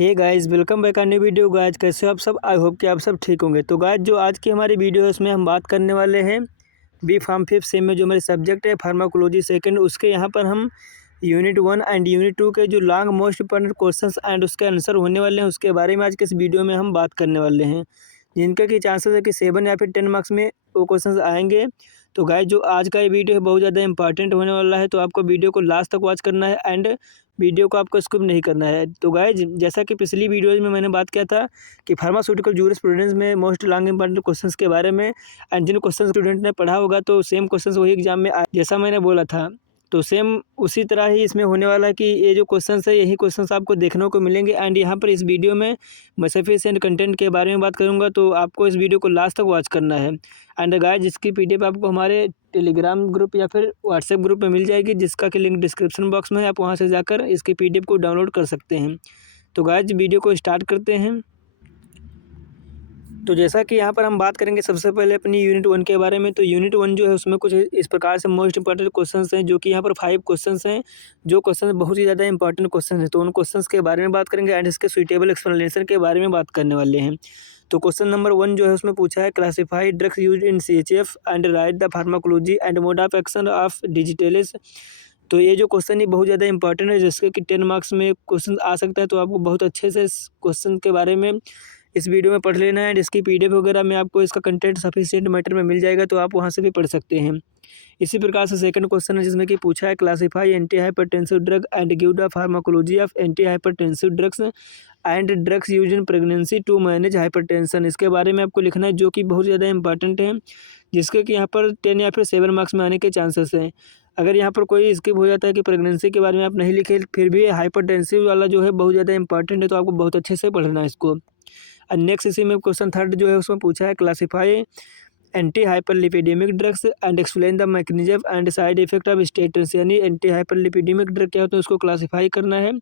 हे guys, welcome back new video. Guys कैसे हो आप सब? आई होप कि आप सब ठीक होंगे। तो गाइस जो आज की हमारी वीडियो है उसमें हम बात करने वाले हैं बी फार्म फिफ्थ सेम में जो मेरे सब्जेक्ट है फार्माकोलॉजी सेकंड, उसके यहाँ पर हम यूनिट 1 एंड यूनिट 2 के जो long most important questions and उसके आंसर होने वाले हैं उसके बारे में आज के इस वीडियो में हम बात करने वाले हैं, जिनके की चांसेस है कि 7 या फिर 10 मार्क्स में वो क्वेश्चंस आएंगे। तो गाइस जो आज का ये वीडियो है बहुत ज़्यादा इंपॉर्टेंट होने वाला है, तो आपको वीडियो को लास्ट तक वॉच करना है एंड वीडियो को आपको स्किप नहीं करना है। तो गाइस जैसा कि पिछली वीडियोज़ में मैंने बात किया था कि फार्मास्यूटिकल जूरिस्प्रूडेंस में मोस्ट लॉन्ग इंपॉर्टेंट क्वेश्चंस के बारे में, एंड जिन क्वेश्चन स्टूडेंट ने पढ़ा होगा तो सेम क्वेश्चंस वही एग्जाम में जैसा मैंने बोला था, तो सेम उसी तरह ही इसमें होने वाला है कि ये जो क्वेश्चंस है यही क्वेश्चंस आपको देखने को मिलेंगे। एंड यहाँ पर इस वीडियो में मैं सफिशिएंट कंटेंट के बारे में बात करूँगा, तो आपको इस वीडियो को लास्ट तक वॉच करना है। एंड गाइस जिसकी पीडीएफ आपको हमारे टेलीग्राम ग्रुप या फिर व्हाट्सएप ग्रुप में मिल जाएगी, जिसका कि लिंक डिस्क्रिप्शन बॉक्स में है, आप वहाँ से जाकर इसकी पीडीएफ को डाउनलोड कर सकते हैं। तो गाइस वीडियो को स्टार्ट करते हैं। तो जैसा कि यहाँ पर हम बात करेंगे सबसे पहले अपनी यूनिट 1 के बारे में। तो यूनिट 1 जो है उसमें कुछ इस प्रकार से मोस्ट इंपॉर्टेंट क्वेश्चंस हैं, जो कि यहाँ पर 5 क्वेश्चंस हैं, जो क्वेश्चन बहुत ही ज़्यादा इंपॉर्टेंट क्वेश्चन है। तो उन क्वेश्चंस के बारे में बात करेंगे एंड इसके सुइटेबल एक्सप्लेनेशन के बारे में बात करने वाले हैं। तो क्वेश्चन नंबर 1 जो है उसमें पूछा है, classify drugs use in CHF and right the pharmacology and mode of action of digitalis. तो ये जो क्वेश्चन है बहुत ज़्यादा इंपॉर्टेंट है, जिसके कि 10 मार्क्स में क्वेश्चन आ सकता है। तो आपको बहुत अच्छे से इस क्वेश्चन के बारे में इस वीडियो में पढ़ लेना है। इसकी पीडीएफ वगैरह में आपको इसका कंटेंट सफिशिएंट मैटर में मिल जाएगा, तो आप वहाँ से भी पढ़ सकते हैं। इसी प्रकार से सेकंड क्वेश्चन है जिसमें कि पूछा है, classify anti hypertensive drug and give the pharmacology of anti hypertensive drugs and drugs use in pregnancy to manage hypertension. इसके बारे में आपको लिखना है, जो कि बहुत ज़्यादा इंपॉर्टेंट है, जिसके कि यहाँ पर 10 या फिर 7 मार्क्स में आने के चांसेस हैं। अगर यहाँ पर कोई स्किप हो जाता है कि प्रेगनेंसी के बारे में आप नहीं लिखे, फिर भी हाइपरटेंसिव वाला जो है बहुत ज़्यादा इंपॉर्टेंट है, तो आपको बहुत अच्छे से पढ़ना है इसको। नेक्स्ट इसी में क्वेश्चन थर्ड जो है उसमें पूछा है, classify anti hyperlipidemic drugs and explain the mechanism and side effect of statins. यानी एंटी हाइपरलिपिडेमिक ड्रग क्या होता है उसको क्लासीफाई करना है,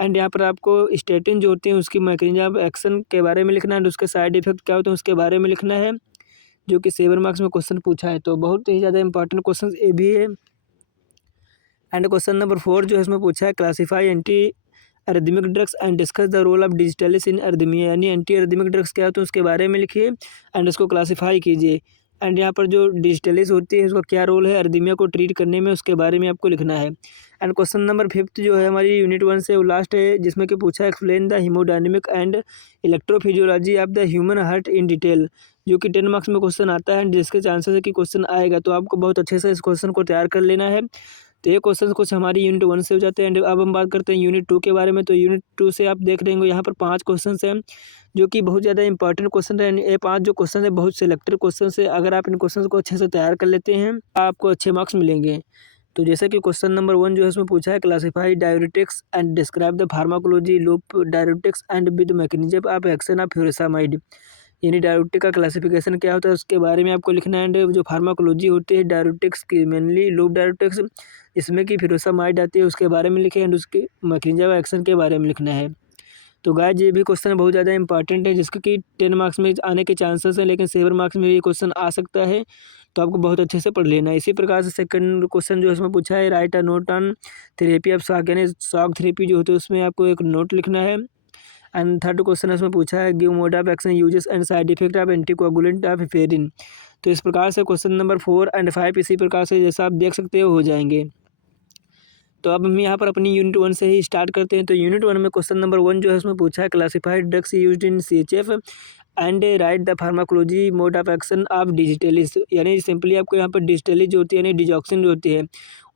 एंड यहाँ पर आपको स्टेटिन जो होती है उसकी मैकेनिज्म ऑफ एक्शन के बारे में लिखना है, एंड उसके साइड इफेक्ट क्या होते हैं उसके बारे में लिखना है, जो कि 7 मार्क्स में क्वेश्चन पूछा है। तो बहुत ही ज़्यादा इंपॉर्टेंट क्वेश्चन ये भी है। एंड क्वेश्चन नंबर 4 जो है इसमें पूछा है, classify anti arrhythmic drugs and discuss the role of digitalis in arrhythmia. यानी एंटी अर्दमिक ड्रग्स क्या होते हैं उसके बारे में लिखिए एंड उसको क्लासीफाई कीजिए। एंड यहाँ पर जो डिजिटलिस होती है उसका क्या रोल है अर्दमिया को ट्रीट करने में, उसके बारे में आपको लिखना है। एंड क्वेश्चन नंबर 5 जो है हमारी यूनिट 1 से वो लास्ट है, जिसमें कि पूछा है, explain the haemodynamic and electrophysiology of the human heart in detail, जो कि 10 मार्क्स में क्वेश्चन आता है, जिसके चांसेस है कि क्वेश्चन आएगा। तो आपको बहुत अच्छे से इस क्वेश्चन को तैयार कर लेना है। तो ये क्वेश्चन कुछ हमारी यूनिट 1 से हो जाते हैं। एंड अब हम बात करते हैं यूनिट 2 के बारे में। तो यूनिट 2 से आप देख रहे होंगे यहाँ पर 5 क्वेश्चन हैं, जो कि बहुत ज़्यादा इंपॉर्टेंट क्वेश्चन है। ये 5 जो क्वेश्चन है बहुत सिलेक्टेड क्वेश्चन है। अगर आप इन क्वेश्चन को अच्छे से तैयार कर लेते हैं आपको अच्छे मार्क्स मिलेंगे। तो जैसे कि क्वेश्चन नंबर 1 जो है इसमें पूछा है, classify diuretics and describe the pharmacology loop diuretics and with mechanism of action of furosemide. यानी डायूरेटिक का क्लासिफिकेशन क्या होता है उसके बारे में आपको लिखना है। एंड जो फार्माकोलॉजी होती है डायूरेटिक्स की, मेनली लूप डायूरेटिक्स, इसमें कि फ्यूरासामाइड आती है उसके बारे में लिखे, एंड उसके मैकेनिज्म ऑफ एक्शन के बारे में लिखना है। तो गाइस ये भी क्वेश्चन बहुत ज़्यादा इंपॉर्टेंट है, जिसके कि 10 मार्क्स में आने के चांसेस हैं, लेकिन 7 मार्क्स में ये क्वेश्चन आ सकता है, तो आपको बहुत अच्छे से पढ़ लेना है। इसी प्रकार से सेकंड क्वेश्चन जो इसमें पूछा है, right a note on therapy of shock, यानी शॉक थेरेपी जो होती है उसमें आपको एक नोट लिखना है। एंड थर्ड क्वेश्चन इसमें पूछा है, give mode of action uses and side effect of anticoagulant of heparin. तो इस प्रकार से क्वेश्चन नंबर 4 एंड 5 इसी प्रकार से जैसा आप देख सकते हो जाएंगे। तो अब हम यहाँ पर अपनी यूनिट 1 से ही स्टार्ट करते हैं। तो यूनिट 1 में क्वेश्चन नंबर 1 जो है उसमें पूछा है, classified drugs used in CHF and right the pharmacology mode of action of digitalis. यानी सिंपली आपको यहाँ पर डिजिटलिस जो होती है, यानी डिजॉक्सिन जो होती है,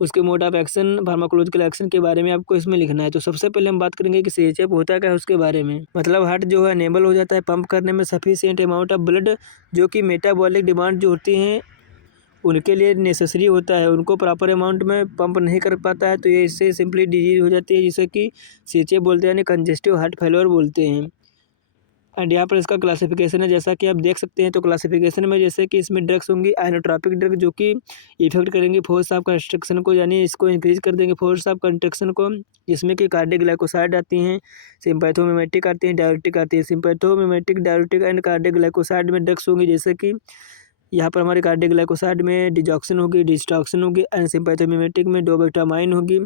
उसके mode of action pharmacological action के बारे में आपको इसमें लिखना है। तो सबसे पहले हम बात करेंगे कि CHF होता क्या है उसके बारे में। मतलब हार्ट जो है अनेबल हो जाता है पंप करने में सफिशिएंट अमाउंट ऑफ ब्लड, जो कि मेटाबॉलिक डिमांड जो होती हैं उनके लिए नेसेसरी होता है, उनको प्रॉपर अमाउंट में पंप नहीं कर पाता है, तो ये इससे सिंपली डिजीज हो जाती है, जिसे कि CHF बोलते हैं, यानी कंजेस्टिव हार्ट फेलियर बोलते हैं। एंड यहाँ पर इसका क्लासिफिकेशन है, जैसा कि आप देख सकते हैं। तो क्लासिफिकेशन में जैसे कि इसमें ड्रग्स होंगी आइनोट्रॉपिक ड्रग, जो कि इफेक्ट करेंगी फोर्स ऑफ कंस्ट्रक्शन को, यानी इसको इंक्रीज कर देंगे फोर्स ऑफ कंस्ट्रक्शन को, जिसमें कि कार्डियोग्लाइकोसाइड आती हैं, सिम्पैथोमिमेटिक आती हैं, डायूरेटिक आती है। सिम्पैथोमिमेटिक, डायूरेटिक एंड कार्डियोग्लाइकोसाइड में ड्रग्स होंगी, जैसे कि यहाँ पर हमारे कार्डियोग्लाइकोसाइड में डिजॉक्सिन होगी, डिस्ट्रॉक्सिन होगी, एंड सिम्पैथोमिमेटिक में डोबेक्टामाइन होगी,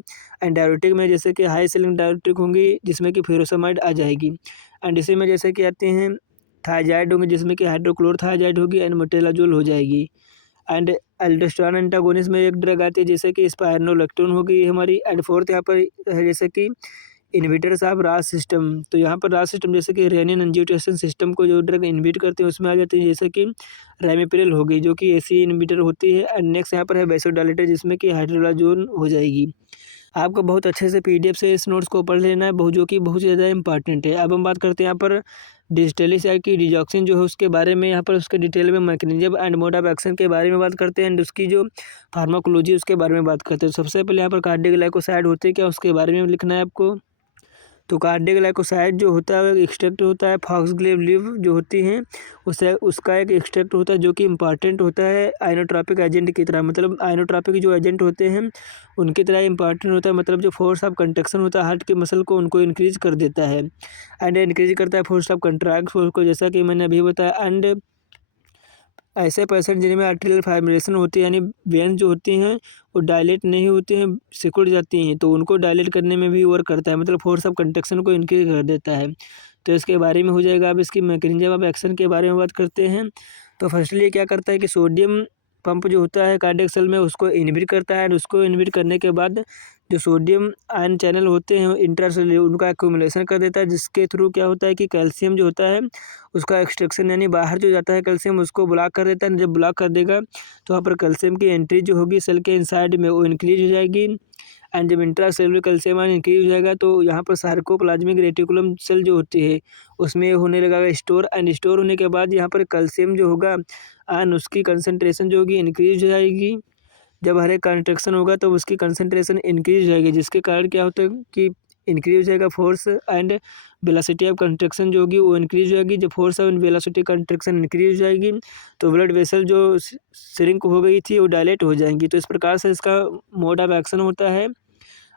एंड डायरेटिक में जैसे कि हाई सेलिंग डायरेटिक होंगी जिसमें कि फ्यूरोसमाइड आ जाएगी। एंड इसी में जैसे कि आते हैं थायजाइड होंगे जिसमें कि हाइड्रोक्लोरथायजाइड होगी एंड मेटेलाजोल हो जाएगी। एंड एल्डोस्टेरॉन एंटागोनिस्ट में एक ड्रग आती है जैसे कि स्पाइरोलेक्टिन होगी हमारी। एंड फोर्थ यहाँ पर है जैसे कि इनहिबिटर्स ऑफ रास सिस्टम। तो यहाँ पर रास सिस्टम जैसे कि रेनिन एंजियोटेंसिन सिस्टम को जो ड्रग इनहिबिट करते हैं उसमें आ जाती है जैसे कि रैमिप्रिल होगी जो कि एसी इनहिबिटर होती है। एंड नेक्स्ट यहाँ पर है वैसोडाइलेटर जिसमें कि हाइड्रोलाजोन हो जाएगी। आपको बहुत अच्छे से पीडीएफ से इस नोट्स को पढ़ लेना है, जो कि बहुत ज़्यादा इंपॉर्टेंट है। अब हम बात करते हैं यहाँ पर डिजिटलीसाइड की डिजॉक्सिन जो है उसके बारे में। यहाँ पर उसके डिटेल में mechanism and mode of action के बारे में बात करते हैं एंड उसकी जो फार्माकोलॉजी उसके बारे में बात करते हैं। सबसे पहले यहाँ पर कार्डियोग्लाइकोसाइड होते हैं क्या, उसके बारे में लिखना है आपको। तो कार्डियोग्लाइकोसाइड जो होता है एक्सट्रैक्ट होता है फॉक्सग्लेव जो होती हैं उससे उसका एक एक्सट्रैक्ट होता है जो कि इम्पॉर्टेंट होता है आइनोट्रॉपिक एजेंट की तरह। मतलब आइनोट्रॉपिक जो एजेंट होते हैं उनकी तरह इंपॉर्टेंट होता है। मतलब जो फोर्स ऑफ कंट्रैक्शन होता है हार्ट के मसल को उनको इंक्रीज कर देता है एंड इंक्रीज करता है फोर्स ऑफ कंट्रैक्ट फोर्स को, जैसा कि मैंने अभी बताया। एंड ऐसे पेशेंट जिनमें आर्टेरियल फाइब्रेशन होती है यानी वेन्स जो होती हैं वो डायलेट नहीं होती हैं, सिकुड़ जाती हैं, तो उनको डायलेट करने में भी वर्क करता है। मतलब फोर्स ऑफ कंट्रैक्शन को इंक्रीज कर देता है। तो इसके बारे में हो जाएगा। अब इसकी मैकेनिज्म ऑफ एक्शन के बारे में बात करते हैं। तो फर्स्टली क्या करता है कि सोडियम पंप जो होता है कार्डियक सेल में उसको इनहिबिट करता है। उसको इनहिबिट करने के बाद जो सोडियम आयन चैनल होते हैं इंट्रासेल्युलर उनका एक्यूमुलेशन कर देता है, जिसके थ्रू क्या होता है कि कैल्शियम जो होता है उसका एक्सट्रैक्शन यानी बाहर जो जाता है कैल्शियम उसको ब्लॉक कर देता है। जब ब्लॉक कर देगा तो वहाँ पर कैल्शियम की एंट्री जो होगी सेल के इनसाइड में वो इंक्रीज हो जाएगी। एंड जब इंट्रासेल्युलर कैल्शियम आयन इंक्रीज हो जाएगा तो यहाँ पर सार्कोप्लाज्मिक रेटिकुलम सेल जो होती है उसमें होने लगेगा स्टोर। एंड स्टोर होने के बाद यहाँ पर कैल्शियम जो होगा आयन उसकी कंसनट्रेशन जो होगी इंक्रीज हो जाएगी। जब हर एक कंट्रैक्शन होगा तो उसकी कंसनट्रेशन इंक्रीज हो जाएगी, जिसके कारण क्या होता है कि इंक्रीज हो जाएगा force and velocity of contraction जो होगी वो इंक्रीज हो जाएगी। जब force and velocity contraction increase हो जाएगी तो ब्लड वेसल जो श्रिंक हो गई थी वो डायलेट हो जाएंगी। तो इस प्रकार से इसका मोड ऑफ एक्शन होता है।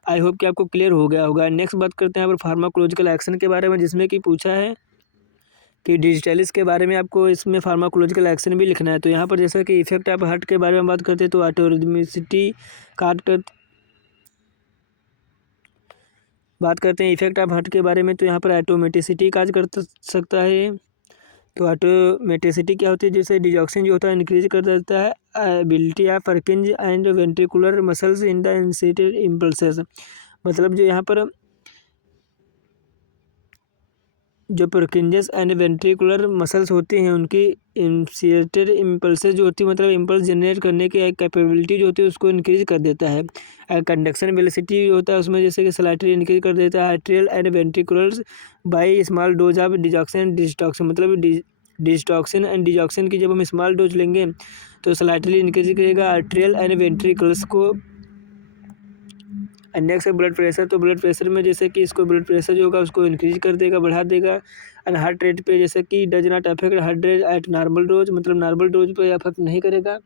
आई होप कि आपको क्लियर हो गया होगा। नेक्स्ट बात करते हैं यहाँ पर फार्माकोलॉजिकल एक्शन के बारे में, जिसमें कि पूछा है कि डिजिटलिस के बारे में आपको इसमें फार्माकोलॉजिकल एक्शन भी लिखना है। तो यहाँ पर जैसा कि इफेक्ट ऑफ हार्ट के बारे में बात करते हैं तो ऑटोरिदमिसिटी बात करते हैं इफेक्ट ऑफ हार्ट के बारे में। तो यहाँ पर ऑटोमेटिसिटी काज कर सकता है। तो ऑटोमेटिसिटी क्या होती है, जैसे डिजॉक्सिन जो होता है इंक्रीज कर देता है ability of Purkinje and ventricular muscles in the incited impulses. मतलब जो यहाँ पर जो परकिंजेस एंड वेंट्रिकुलर मसल्स होती हैं उनकी इंसिटेड इम्पल्सेस जो होती है मतलब इम्पल्स जनरेट करने की कैपेबिलिटी जो होती है उसको इंक्रीज कर देता है। कंडक्शन वेलोसिटी होता है उसमें जैसे कि स्लाइटली इंक्रीज कर देता है arterial and ventriculars by small dose of digoxin digitoxin. मतलब डिस्टॉक्सिन एंड डिजॉक्सिन की जब हम स्मॉल डोज लेंगे तो स्लाइटली इंक्रीज करेगा आर्टेरियल एंड वेंट्रिकुलर्स को। एंड नेक्स्ट है ब्लड प्रेशर। तो ब्लड प्रेशर में जैसे कि इसको ब्लड प्रेशर जो होगा उसको इंक्रीज कर देगा, बढ़ा देगा। एंड हार्ट रेट पे जैसे कि does not affect heart rate at normal dose. मतलब नॉर्मल डोज पे अफेक्ट नहीं करेगा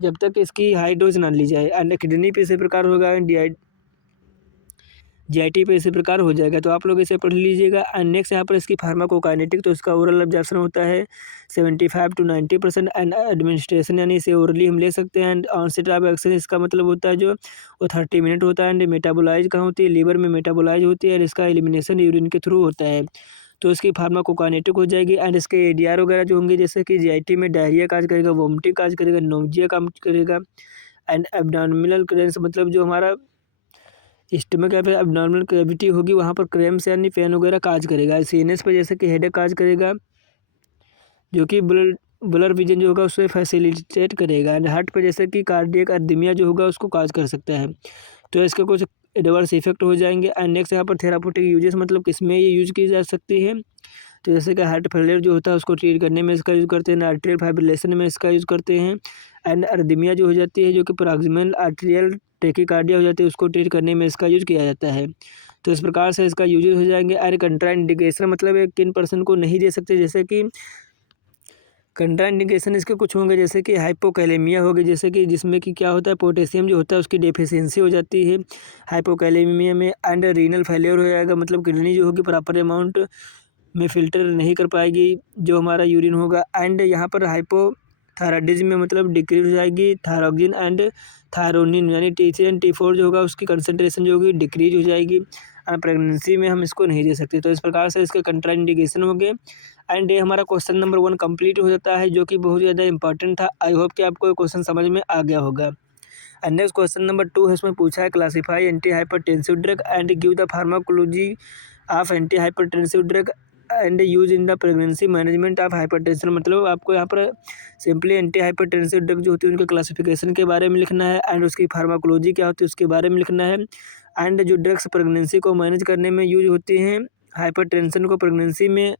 जब तक इसकी हाई डोज ना ली जाए। एंड किडनी पे इसी प्रकार होगा, जीआईटी पे इसी प्रकार हो जाएगा। तो आप लोग इसे पढ़ लीजिएगा। एंड नेक्स्ट यहाँ पर इसकी फार्माकोकाइनेटिक। तो इसका ओरल एब्जॉर्प्शन होता है 75 to 90%। एंड एडमिनिस्ट्रेशन यानी इसे ओरली हम ले सकते हैं। एंड ऑनसेट ऑफ एक्शन इसका मतलब होता है जो वो 30 मिनट होता है। एंड मेटाबोलाइज कहाँ होती है, लीवर में मेटाबोलाइज होती है। और इसका एलिमिनेशन यूरिन के थ्रू होता है। तो इसकी फार्माकोकाइनेटिक हो जाएगी। एंड इसके एडीआर वगैरह जो होंगे जैसे कि जीआईटी में डायरिया काज करेगा, वोमिटिंग काज करेगा, नोजिया काम करेगा। एंड एब्डोमिनल क्रेम्स मतलब जो हमारा स्टमक या फिर एब्डोमिनल कैविटी होगी वहाँ पर क्रैम्प्स यानी पेन वगैरह काज करेगा। सीएनएस पर जैसे कि हेडेक काज करेगा जो कि ब्लर विजन जो होगा उससे फैसिलिटेट करेगा। एंड हार्ट पर जैसे कि कार्डियक अर्दिमिया जो होगा उसको काज कर सकता है। तो इसके कुछ एडवर्स इफेक्ट हो जाएंगे। एंड नेक्स्ट यहाँ पर थेरापेटिक यूजेस मतलब किसमें ये यूज की जा सकती है। तो जैसे कि हार्ट फेलियर जो होता है उसको ट्रीट करने में इसका यूज़ करते हैं। आर्टेरियल फाइब्रिलेशन में इसका यूज़ करते हैं। एंड अर्दिमिया जो हो जाती है जो कि प्रॉक्सिमल आर्टेरियल टेकिकार्डिया हो जाती है उसको ट्रीट करने में इसका यूज किया जाता है। तो इस प्रकार से इसका यूजेस हो जाएंगे। एंड कंट्राइंडिकेशन मतलब एक किन पर्सन को नहीं दे सकते, जैसे कि कंट्राइंडिकेशन इसके कुछ होंगे जैसे कि हाइपोकैलेमिया होगी, जैसे कि जिसमें कि क्या होता है पोटेशियम जो होता है उसकी डेफिशिएंसी हो जाती है हाइपोकैलेमिया में। एंड रीनल फेलियर हो जाएगा मतलब किडनी जो होगी प्रॉपर अमाउंट में फ़िल्टर नहीं कर पाएगी जो हमारा यूरिन होगा। एंड यहाँ पर थायराइडिज्म में मतलब डिक्रीज हो जाएगी। थायरोक्सिन एंड थायरोनिन यानी T3 एंड T4 जो होगा उसकी कंसंट्रेशन जो होगी डिक्रीज हो जाएगी। प्रेगनेंसी में हम इसको नहीं दे सकते। तो इस प्रकार से इसके कंट्राइंडिकेशन हो गए। एंड ये हमारा क्वेश्चन नंबर 1 कंप्लीट हो जाता है, जो कि बहुत ज़्यादा इंपॉर्टेंट था। आई होप कि आपको ये क्वेश्चन समझ में आ गया होगा। एंड नेक्स्ट क्वेश्चन नंबर 2 है, इसमें पूछा है classify anti hypertensive drug and give the pharmacology of anti hypertensive drug and use in the pregnancy management of hypertension. मतलब आपको यहाँ पर सिंपली एंटी हाइपरटेंसिव ड्रग जो होती है उनके क्लासिफिकेशन के बारे में लिखना है एंड उसकी फार्माकोलॉजी क्या होती है उसके बारे में लिखना है। एंड जो ड्रग्स प्रेगनेंसी को मैनेज करने में यूज होती हैं, हाइपरटेंशन को प्रेगनेंसी में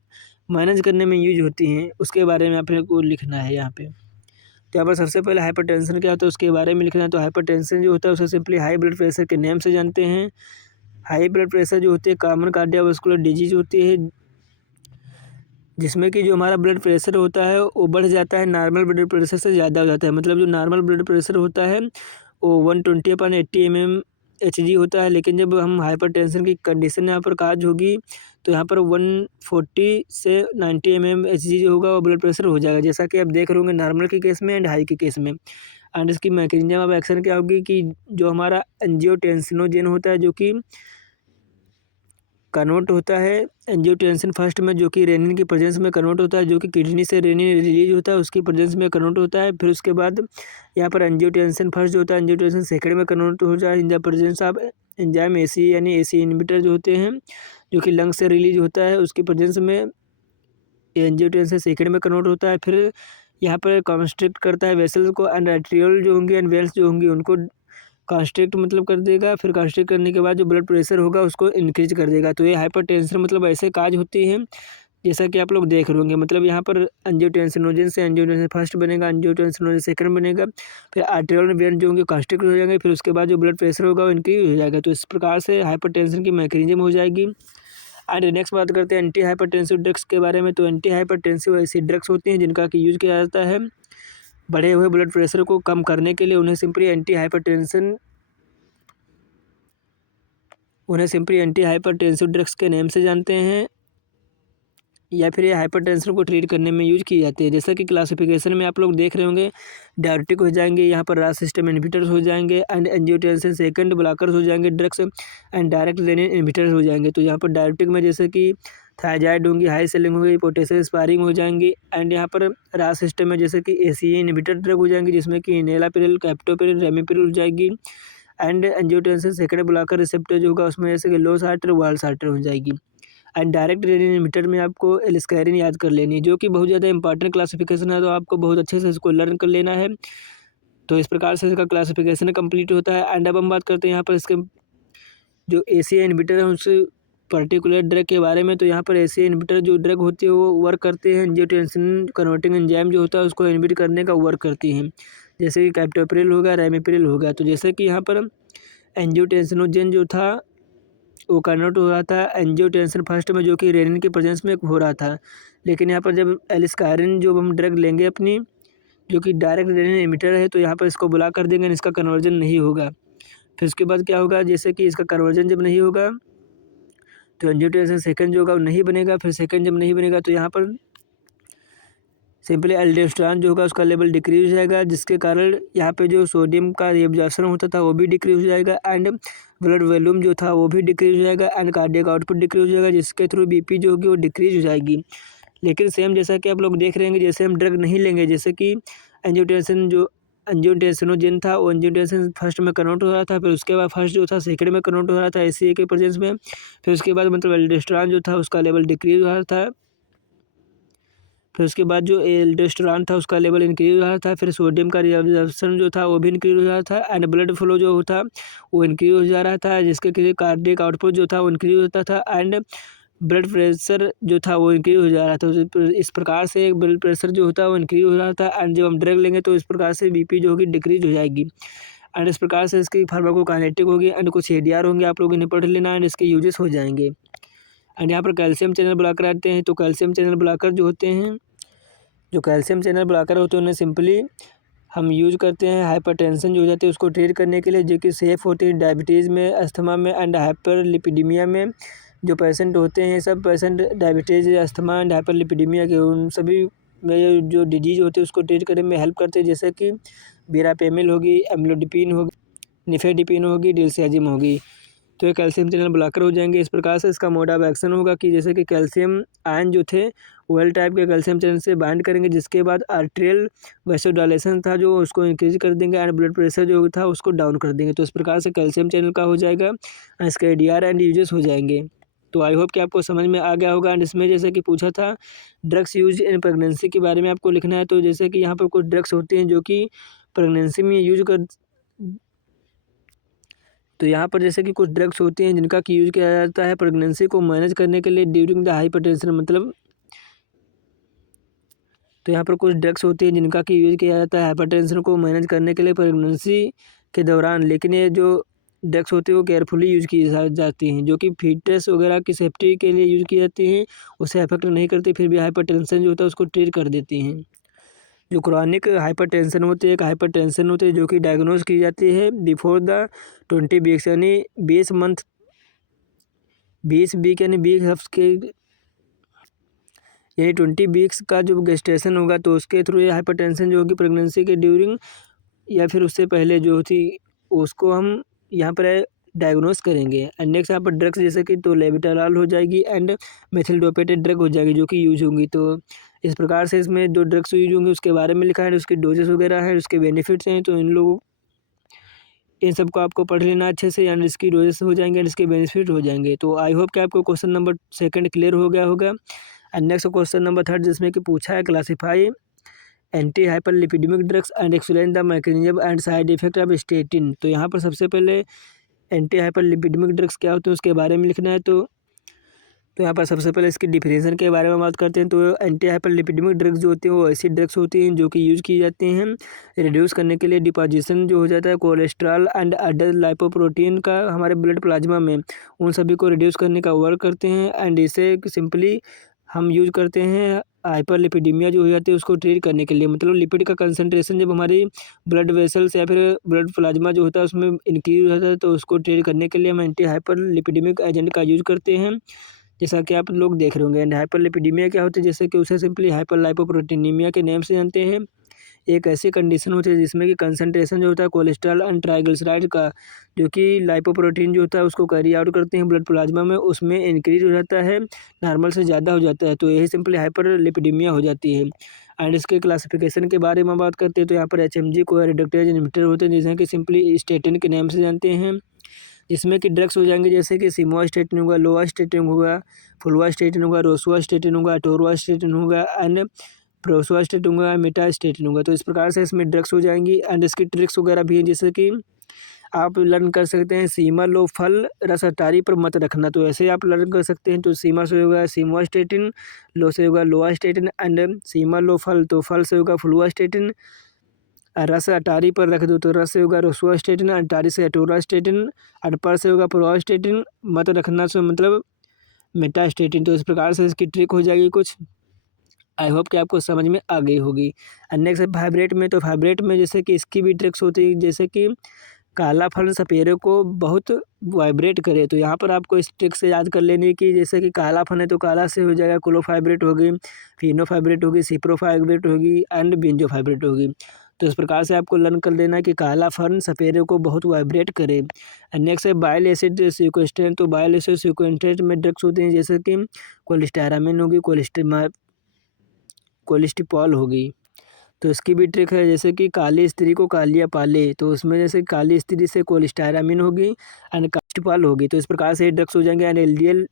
मैनेज करने में यूज होती हैं, उसके बारे में आपको लिखना है यहाँ पे। तो यहाँ पर सबसे पहले हाइपरटेंशन क्या होता है उसके बारे में लिखना है। तो हाइपरटेंशन जो होता है उसे सिंपली हाई ब्लड प्रेशर के नेम से जानते हैं। हाई ब्लड प्रेशर जो होती है कॉमन कार्डियोवास्कुलर डिजीज होती है, जिसमें कि जो हमारा ब्लड प्रेशर होता है वो बढ़ जाता है, नॉर्मल ब्लड प्रेशर से ज़्यादा हो जाता है। मतलब जो नॉर्मल ब्लड प्रेशर होता है वो 120/80 mmHg होता है, लेकिन जब हम हाइपरटेंशन की कंडीशन यहाँ पर काज होगी तो यहाँ पर 140 से 90 mmHg जो होगा वो ब्लड प्रेशर हो जाएगा, जैसा कि आप देख रहे होंगे नॉर्मल के केस में एंड हाई के केस में। एंड इसकी मैकेनिज्म ऑफ एक्शन क्या होगी कि जो हमारा एंजियोटेंसिनोजेन होता है जो कि कन्वर्ट होता है एंजियोटेंसिन फर्स्ट में, जो कि रेनिन की प्रेजेंस में कन्वर्ट होता है, जो कि किडनी से रेनिन रिलीज होता है उसकी प्रेजेंस में कन्वर्ट होता है। फिर उसके बाद यहाँ पर एंजियोटेंसिन फर्स्ट जो होता है एंजियोटेंसिन सेकंड में कन्वर्ट हो जाए in the presence of enzyme AC यानी एसी इनहिबिटर जो होते हैं, जो कि लंग से रिलीज होता है उसकी प्रेजेंस में एंजियोटेंसिन सेकंड में कन्वर्ट होता है। फिर यहाँ पर कॉन्स्ट्रिक्ट करता है वेसल्स को एंड आर्टेरियल जो होंगी एंड वेन्स जो होंगी उनको कॉन्स्ट्रिक्ट मतलब कर देगा। फिर कॉन्स्ट्रिक्ट करने के बाद जो ब्लड प्रेशर होगा उसको इंक्रीज कर देगा। तो ये हाइपरटेंशन मतलब ऐसे काज होती हैं जैसा कि आप लोग देख रहे होंगे। मतलब यहाँ पर एंजियोटेंसिनोजेन से एंजियोटेंसिन फर्स्ट बनेगा, एंजियोटेंसिनोजेन सेकंड बनेगा, फिर आर्टेरियल वेन जो होंगे कॉन्स्ट्रिक्ट हो जाएंगे, फिर उसके बाद जो ब्लड प्रेशर होगा वो इंक्रीज हो जाएगा। तो इस प्रकार से हाइपरटेंशन की मैकेनिज्म हो जाएगी। एंड नेक्स्ट बात करते हैं एंटी हाइपरटेंसिव ड्रग्स के बारे में। तो एंटी हाइपरटेंसिव ऐसी ड्रग्स होती हैं जिनका कि यूज़ किया जाता है बढ़े हुए ब्लड प्रेशर को कम करने के लिए। उन्हें सिंपली एंटी हाइपरटेंसिव ड्रग्स के नेम से जानते हैं, या फिर ये हाइपरटेंशन को ट्रीट करने में यूज की जाती है। जैसा कि क्लासिफिकेशन में आप लोग देख रहे होंगे डायरेटिक हो जाएंगे, यहाँ पर रास सिस्टम इनहिबिटर्स हो जाएंगे एंड एंजियोटेंसिन सेकंड ब्लॉकर्स हो जाएंगे drugs and direct renin inhibitors हो जाएंगे। तो यहाँ पर डायरेटिक में जैसे कि थायजाइड होंगी, हाई सेलिंग होगी, पोटेशियम स्पारिंग हो जाएंगी। एंड यहाँ पर रास सिस्टम में जैसे कि एसीए इनहिबिटर ड्रग हो जाएंगी, जिसमें कि नेलापिरिल, कैप्टोपिरिल, रेमिपिरिल हो जाएगी। And angiotensin second blocker receptor जो होगा उसमें जैसे कि लो सार्टर, वाल सार्टर हो जाएगी। एंड डायरेक्ट रेनिन इनहिबिटर में आपको एलिस्कैरिन याद कर लेनी है, जो कि बहुत ज़्यादा इंपॉर्टेंट क्लासिफिकेशन है, तो आपको बहुत अच्छे से इसको लर्न कर लेना है। तो इस प्रकार से इसका क्लासिफिकेशन कंप्लीट होता है। एंड अब हम बात करते हैं यहाँ पर इसके जो एसीए इनहिबिटर है उस पर्टिकुलर ड्रग के बारे में। तो यहाँ पर एसीए इनहिबिटर जो ड्रग होती है वो वर्क करते हैं एंजियोटेंसिन कन्वर्टिंग एंजाइम जो होता है उसको इनहिबिट करने का वर्क करती हैं, जैसे कि कैप्टोप्रिल होगा, रेमिप्रिल होगा। तो जैसे कि यहाँ पर एंजियोटेंसिनोजेन जो था वो कन्वर्ट हो रहा था एंजियोटेंसिन फर्स्ट में, जो कि रेनिन की प्रेजेंस में हो रहा था। लेकिन यहाँ पर जब एलिस्कारिन जो हम ड्रग लेंगे अपनी, जो कि डायरेक्ट रेनिन इनहिबिटर है, तो यहाँ पर इसको ब्लॉक कर देंगे, इसका कन्वर्जन नहीं होगा। फिर उसके बाद क्या होगा, जैसे कि इसका कन्वर्जन जब नहीं होगा तो एंजियोटेंसिन सेकंड जो होगा वो नहीं बनेगा। फिर सेकंड जब नहीं बनेगा तो यहाँ पर सिंपली एल्डोस्टेरोन जो होगा उसका लेवल डिक्रीज हो जाएगा, जिसके कारण यहाँ पे जो सोडियम का रिएब्जॉर्प्शन होता था वो भी डिक्रीज हो जाएगा एंड ब्लड वॉल्यूम जो था वो भी डिक्रीज हो जाएगा एंड कार्डियक आउटपुट डिक्रीज हो जाएगा, जिसके थ्रू बीपी जो होगी वो डिक्रीज हो जाएगी। लेकिन सेम जैसा कि आप लोग देख रहे हैं, जैसे हम ड्रग नहीं लेंगे, जैसे कि एंजियोटेंसिनोजेन था वो एंजियोटेंसिन फर्स्ट में कन्वर्ट हो रहा था, फिर उसके बाद फर्स्ट जो था सेकंड में कन्वर्ट हो रहा था एसीए के प्रेजेंस में। फिर उसके बाद मतलब एल्डोस्टेरोन जो था उसका लेवल डिक्रीज हो रहा था, फिर उसके बाद जो एल्डोस्टेरोन था उसका लेवल इंक्रीज हो रहा था, फिर सोडियम का रिएब्जॉर्प्शन जो था वो भी इंक्रीज हो रहा था एंड ब्लड फ्लो जो था वो इंक्रीज हो जा रहा था, जिसके लिए कार्डियक आउटपुट जो था वो इंक्रीज होता था एंड ब्लड प्रेशर जो था वो इंक्रीज हो जा रहा था। तो इस प्रकार से ब्लड प्रेशर जो होता है वो इंक्रीज हो रहा था एंड जब हम ड्रग लेंगे तो इस प्रकार से बीपी जो होगी डिक्रीज हो जाएगी एंड इस प्रकार से इसकी फार्माकोकाइनेटिक होगी एंड कुछ एडीआर होंगे, आप लोग इन्हें पढ़ लेना एंड इसके यूजेस हो जाएंगे। एंड यहाँ पर कैल्शियम चैनल ब्लॉकर आते हैं। तो कैल्शियम चैनल ब्लॉकर जो होते हैं, जो कैल्शियम चैनल ब्लॉकर होते हैं उन्हें सिंपली हम यूज करते हैं हाइपरटेंशन जो हो जाती है उसको ट्रीट करने के लिए, जो कि सेफ़ होती है डायबिटीज़ में, अस्थमा में एंड हाइपरलिपिडीमिया में। जो पेशेंट होते हैं सब patient diabetes, asthma and hyperlipidaemia के उन सभी में जो डिजीज़ होती है उसको ट्रीट करने में हेल्प करते हैं, जैसे कि वीरापेमिल होगी, एम्लोडिपिन होगी, निफेडिपिन होगी, डिलसियाजिम होगी। तो ये कैल्शियम चैनल ब्लॉकर हो जाएंगे। इस प्रकार से इसका मोड ऑफ एक्शन होगा कि जैसे कि कैल्शियम आयन जो थे वेल टाइप के कैल्शियम चैनल से बाइंड करेंगे, जिसके बाद आर्टेरियल वैसोडाइलेशन था जो उसको इंक्रीज कर देंगे एंड ब्लड प्रेशर जो था उसको डाउन कर देंगे। तो इस प्रकार से कैल्शियम चैनल का हो जाएगा, इसके एडीआर एंड यूजेस हो जाएंगे। तो आई होप कि आपको समझ में आ गया होगा। एंड इसमें जैसे कि पूछा था ड्रग्स यूज इन प्रेगनेंसी के बारे में आपको लिखना है। तो जैसे कि यहाँ पर कुछ ड्रग्स होते हैं जो कि प्रेगनेंसी में यूज कर तो यहाँ पर जैसे कि कुछ ड्रग्स होती हैं जिनका कि यूज़ किया जाता है प्रेगनेंसी को मैनेज करने के लिए ड्यूरिंग द हाइपरटेंशन, मतलब तो यहाँ पर कुछ ड्रग्स होती हैं जिनका कि यूज़ किया जाता है हाइपरटेंशन को मैनेज करने के लिए प्रेगनेंसी के दौरान, लेकिन ये जो ड्रग्स होती हैं वो केयरफुली यूज़ की जाती हैं, जो कि फीटस वगैरह की सेफ्टी के लिए यूज़ की जाती हैं, उसे अफेक्ट नहीं करती, फिर भी हाइपरटेंशन जो होता है उसको ट्रीट कर देती हैं। जो क्रॉनिक हाइपरटेंशन होती है, एक हाइपरटेंशन होती है जो कि डायग्नोज की जाती है बिफोर द 20 वीक्स, यानी 20 वीक यानी 20 हफ्ते के यानी 20 वीक्स का जो गेस्टेशन होगा तो उसके थ्रू ये हाइपरटेंशन जो होगी प्रेगनेंसी के ड्यूरिंग या फिर उससे पहले जो थी उसको हम यहाँ पर डायग्नोस करेंगे। एंड नेक्स्ट यहाँ पर ड्रग्स जैसे कि तो लेविटालॉल हो जाएगी एंड मेथिलडोपेटेड ड्रग हो जाएगी जो कि यूज होंगी। तो इस प्रकार से इसमें जो ड्रग्स यूज होंगी उसके बारे में लिखा है, उसकी डोजेस वगैरह है, उसके बेनिफिट्स हैं। तो इन सबको आपको पढ़ लेना अच्छे से, यानी इसकी डोजेस हो जाएंगे एंड इसके बेनिफिट हो जाएंगे। तो आई होप कि आपको क्वेश्चन नंबर 2 क्लियर हो गया होगा। एंड नेक्स्ट क्वेश्चन नंबर 3 जिसमें कि पूछा है classify anti hyperlipidemic drugs and explain the mechanism and side effect of statin. तो यहाँ पर सबसे पहले एंटी हाइपरलिपिडेमिक ड्रग्स क्या होते हैं उसके बारे में लिखना है। तो यहाँ पर सबसे पहले इसकी डिफिनेशन के बारे में बात करते हैं। तो एंटी हाइपरलिपिडेमिक ड्रग्स जो होती हैं वो ऐसी ड्रग्स होती हैं जो कि यूज़ की जाती हैं रिड्यूस करने के लिए डिपोजिशन जो हो जाता है कोलेस्ट्रॉल एंड अदर लाइपोप्रोटीन का हमारे ब्लड प्लाज्मा में, उन सभी को रिड्यूस करने का वर्क करते हैं। एंड इसे सिंपली हम यूज करते हैं हाइपरलिपिडीमिया जो हो जाती है उसको ट्रीट करने के लिए, मतलब लिपिड का कंसंट्रेशन जब हमारी ब्लड वेसल्स या फिर ब्लड प्लाज्मा जो होता है उसमें इंक्रीज हो जाता है तो उसको ट्रीट करने के लिए हम एंटी हाइपरलिपिडेमिक एजेंट का यूज करते हैं, जैसा कि आप लोग देख रहे होंगे। एंड हाइपरलिपिडीमिया क्या होती है, जैसे कि उसे सिंपली हाइपरलाइपोप्रोटीनीमिया के नेम से जानते हैं। एक ऐसी कंडीशन होती है जिसमें कि कंसंट्रेशन जो होता है कोलेस्ट्रॉल एंड ट्राइग्लिसराइड का जो कि लाइपोप्रोटीन जो होता है उसको कैरी आउट करते हैं ब्लड प्लाज्मा में, उसमें इंक्रीज हो जाता है, नॉर्मल से ज़्यादा हो जाता है, तो यही सिंपली हाइपरलिपिडीमिया हो जाती है। एंड इसके क्लासिफिकेशन के बारे में बात करते हैं तो यहाँ पर HMG को रिडक्टेज इनहिबिटर होते हैं जिसे कि सिंपली स्टेटिन के नाम से जानते हैं, जिसमें कि ड्रग्स हो जाएंगे जैसे कि सिमोस्टेटिन होगा, लोवास्टेटिन होगा, फुलवास्टेटिन होगा, रोसुवास्टेटिन होगा, टोरवास्टेटिन होगा एंड प्रोसवास्टेटिन होगा, मेटास्टेटिन होगा। तो इस प्रकार से इसमें ड्रग्स हो जाएंगी। एंड इसकी ट्रिक्स वगैरह भी हैं जैसे कि आप लर्न कर सकते हैं सीमा लो फल रस अटारी पर मत रखना, तो ऐसे आप लर्न कर सकते हैं। तो सीमा से होगा सिमोस्टेटिन, लो से होगा लोवास्टेटिन एंड सीमा लो फल तो फल से होगा फ्लुवास्टेटिन, रस अटारी पर रख दो तो रस से होगा रोसुवास्टेटिन, अटारी से अटोरास्टेटिन, अटपर से होगा प्रोवास्टेटिन, मत रखना से मतलब मेटास्टेटिन। तो इस प्रकार से इसकी ट्रिक हो जाएगी कुछ। आई होप कि आपको समझ में आ गई होगी। एंड नेक्स्ट है फाइब्रेट में। तो फाइब्रेट में जैसे कि इसकी भी ट्रिक्स होती है, जैसे कि काला फल सपेरे को बहुत वाइब्रेट करे, तो यहाँ पर आपको इस ट्रिक से याद कर लेनी कि जैसे कि काला फल है तो काला से हो जाएगा क्लोफाइब्रेट होगी, फिनोफाइब्रेट होगी, सिप्रोफाइब्रेट होगी एंड बेंजोफाइब्रेट होगी। तो इस प्रकार से आपको लर्न कर लेना कि काला फल सपेरे को बहुत वाइब्रेट करे। एंड नेक्स्ट है बाइल एसिड सिक्वेस्ट्रेंट। तो बाइल एसिड सिक्वेस्ट्रेंट में ड्रग्स होते हैं जैसे कि कोलिस्टारामिन होगी, कोलेस्टिपॉल होगी। तो इसकी भी ट्रिक है जैसे कि काली स्त्री को कालिया पाले, तो उसमें जैसे काली स्त्री से कोलेस्टारामिन होगी एंड कोलेस्टिपॉल होगी। तो इस प्रकार से ड्रग्स हो जाएंगे। एंड LDL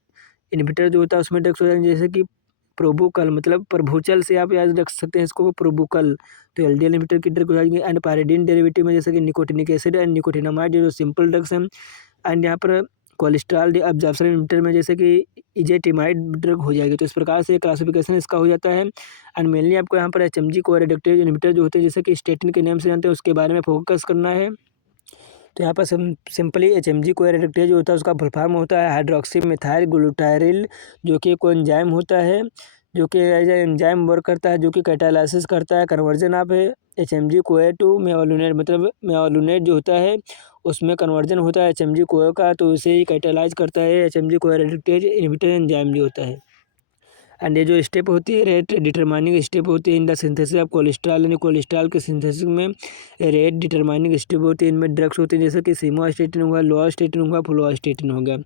इनहिबिटर जो होता है उसमें ड्रग्स हो जाएंगे जैसे कि प्रोबुकल, मतलब प्रभुचल से आप याद रख सकते हैं इसको प्रोबुकल, तो LDL इनहिबिटर की ड्रग हो जाएंगे। एंड पायरिडीन डेरिवेटिव में जैसे कि निकोटिनिक एसिड एंड निकोटिनामाइड जो सिंपल ड्रग्स हैं। एंड यहाँ पर कोलेस्ट्रॉल एब्जॉर्प्शन इनहिबिटर में जैसे कि इजेटिमाइड ड्रग हो जाएगी। तो इस प्रकार से क्लासिफिकेशन इसका हो जाता है। एंड मेनली आपको यहाँ पर HMG को रिडक्टेज इनहिबिटर जो होते हैं जैसे कि स्टेटिन के नाम से जानते हैं उसके बारे में फोकस करना है। तो यहाँ पर सिंपली HMG को रिडक्टेज जो होता है उसका फुल फॉर्म होता है हाइड्रोक्सी मिथाइल ग्लूटारिल, जो कि एक एंजाइम होता है जो कि एज एंजाइम वर्क करता है, जो कि कैटालाइसिस करता है कन्वर्जन ऑफ HMG कोए टू मेवालुनेट, मतलब मेवालुनेट जो होता है उसमें कन्वर्जन होता है HMG कोए का, तो उसे ही कैटालाइज करता है HMG को रिडक्टेज इनहिबिटर एंजाइम जो होता है। एंड ये जो स्टेप होती है रेट डिटरमाइनिंग स्टेप होती है in the synthesis of cholesterol, यानी कोलेस्ट्रॉल के सिंथेसिस में रेट डिटरमाइनिंग स्टेप होती है। इनमें ड्रग्स होती हैं जैसे कि सिमोस्टेटिन हुआ, लोअस्टेटिन हुआ, फ्लोस्टेटिन हो गया।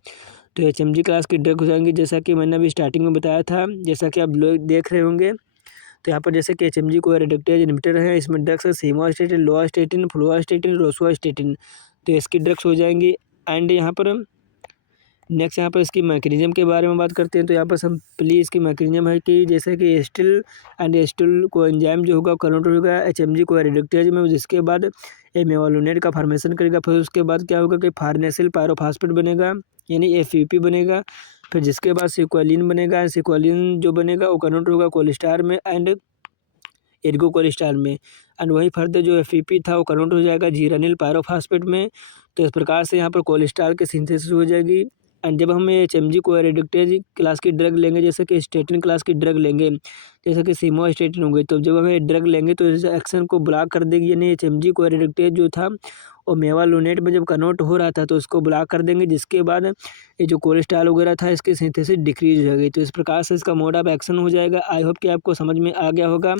तो एचएमजी क्लास की ड्रग हो जाएंगी, जैसा कि मैंने अभी स्टार्टिंग में बताया था, जैसा कि आप लोग देख रहे होंगे। तो यहाँ पर जैसे कि एचएमजी को रिडक्टेज इनहिबिटर है, इसमें ड्रग्स है सिमोस्टेटिन, लोअस्टेटिन, फ्लोस्टेटिन, रोसुएस्टेटिन। तो इसकी ड्रग्स हो जाएंगी। एंड यहाँ पर नेक्स्ट यहाँ पर इसकी मैकेनिज्म के बारे में बात करते हैं। तो यहाँ पर सिंपली इसकी मैकेनिज्म है कि जैसे कि एस्टिल एंड एस्टिल को एंजाइम जो होगा कन्वर्ट होगा एचएमजी को रिडक्टेज में, जिसके बाद ये मेवालुनेट का फॉर्मेशन करेगा। फिर उसके बाद क्या होगा कि फार्नेसिल पायरोफॉस्फेट बनेगा, यानी एफईपी बनेगा। फिर जिसके बाद सिक्वालिन बनेगा, सिक्वालिन जो बनेगा वो कन्वर्ट होगा कोलेस्ट्रॉल में एंड एर्गो कोलेस्ट्रॉल में। एंड वही फर्दर जो एफईपी था वो कन्वर्ट हो जाएगा जीरानिल पायरोफॉस्फेट में। तो इस प्रकार से यहाँ पर कोलेस्ट्रॉल की सिंथेसिस हो जाएगी। एंड जब हम एचएमजी को रिडक्टेज क्लास की ड्रग लेंगे, जैसे कि स्टेटिन क्लास की ड्रग लेंगे, जैसे कि सिमोस्टेटिन हो गई, तो जब हमें ड्रग लेंगे तो इस एक्शन को ब्लॉक कर देगी, यानी एचएमजी को रिडक्टेज जो था वो मेवालुनेट में जब कन्वर्ट हो रहा था तो उसको ब्लॉक कर देंगे, जिसके बाद ये जो कोलेस्ट्रॉल वगैरह था इसकी सिंथेसिस डिक्रीज हो गई। तो इस प्रकार से इसका मोड ऑफ एक्शन हो जाएगा। आई होप कि आपको समझ में आ गया होगा।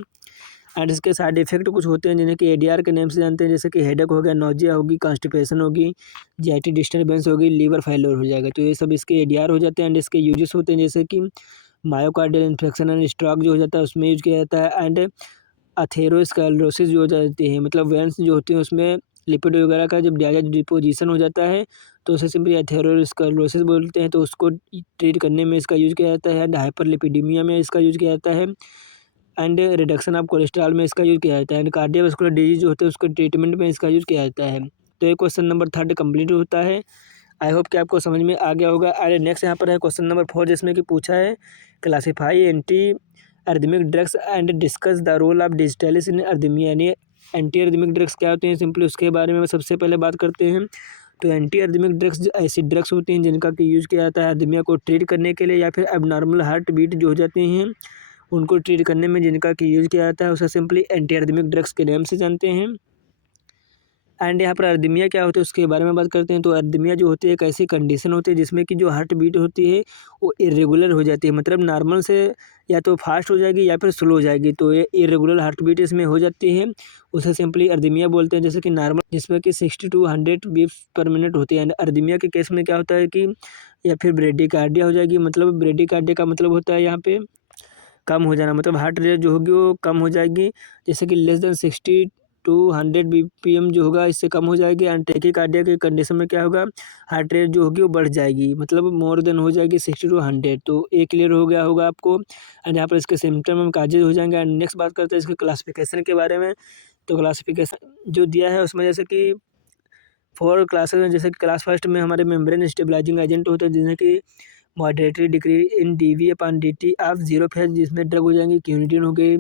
एंड इसके साइड इफेक्ट कुछ होते हैं जिन्हें कि एडीआर के नेम से जानते हैं, जैसे कि हेडेक हो गया, नोजिया होगी, कॉन्स्टिपेशन होगी, जीआईटी डिस्टर्बेंस होगी, लीवर फेलियर हो जाएगा। तो ये सब इसके एडीआर हो जाते हैं। एंड इसके यूजेस होते हैं जैसे कि मायोकार्डियल इन्फेक्शन एंड स्ट्रोक जो हो जाता है उसमें यूज किया जाता है। एंड अथेरोस्क्लेरोसिस जो हो जाती है, मतलब वेंस जो होती है उसमें लिपिड वगैरह का जब डिपोजिशन हो जाता है तो उसे सिंपली एथेरोस्क्लेरोसिस बोलते हैं। तो उसको ट्रीट करने में इसका यूज किया जाता है। एंड हाइपरलिपिडीमिया में इसका यूज किया जाता है। एंड रिडक्शन ऑफ कोलेस्ट्रॉल में इसका यूज किया जाता है। एंड कार्डियोवास्कुलर डिजीज जो होते हैं उसको ट्रीटमेंट में इसका यूज किया जाता है। तो ये क्वेश्चन नंबर 3 कंप्लीट होता है। आई होप कि आपको समझ में आ गया होगा। अरे नेक्स्ट यहाँ पर है क्वेश्चन नंबर 4, जिसमें कि पूछा है classify anti arrhythmic drugs and discuss the role of digitalis in arrhythmia, यानी एंटी अर्दमिक ड्रग्स क्या होते हैं, सिंपली उसके बारे में सबसे पहले बात करते हैं। तो एंटी अर्दमिक ड्रग्स ऐसी ड्रग्स होती हैं जिनका कि यूज़ किया जाता है अर्दमिया को ट्रीट करने के लिए, या फिर एबनॉर्मल हार्ट बीट जो हो जाती हैं उनको ट्रीट करने में जिनका कि यूज़ किया जाता है, उसे सिंपली एंटी अर्दमिक ड्रग्स के नाम से जानते हैं। एंड यहाँ पर अर्दमिया क्या होती है उसके बारे में बात करते हैं। तो अर्दमिया जो होती है एक ऐसी कंडीशन होती है जिसमें कि जो हार्ट बीट होती है वो इरेगुलर हो जाती है, मतलब नॉर्मल से या तो फास्ट हो जाएगी या फिर स्लो हो जाएगी। तो ये इरेगुलर हार्ट बीट इसमें हो जाती है, उसे सिंपली अर्दमिया बोलते हैं। जैसे कि नॉर्मल जिसमें कि 60 to 100 बीट्स पर मिनट होती है। एंड अर्दमिया के केस में क्या होता है कि या फिर ब्रेडिकार्डिया हो जाएगी, मतलब ब्रेडिकार्डिया का मतलब होता है यहाँ पे कम हो जाना, मतलब हार्ट रेट जो होगी वो कम हो जाएगी। जैसे कि लेस देन 60 to 100 बीपीएम जो होगा इससे कम हो जाएगी। एंड टैकीकार्डिया के कंडीशन में क्या होगा, हार्ट रेट जो होगी वो बढ़ जाएगी, मतलब मोर देन हो जाएगी 60 to 100। तो ये क्लियर हो गया होगा आपको। एंड यहाँ पर इसके सिम्टम हम काजेज हो जाएंगे। एंड नेक्स्ट बात करते हैं इसके क्लासिफिकेशन के बारे में। तो क्लासिफिकेशन जो दिया है उसमें जैसे कि 4 क्लासेज में, जैसे कि क्लास फर्स्ट में हमारे मेम्ब्रेन स्टेबलाइजिंग एजेंट होते हैं, जिन्हें कि moderate degree in D V upon D T of 0 phase, जिसमें ड्रग हो जाएंगी क्यूनिटीन हो गई,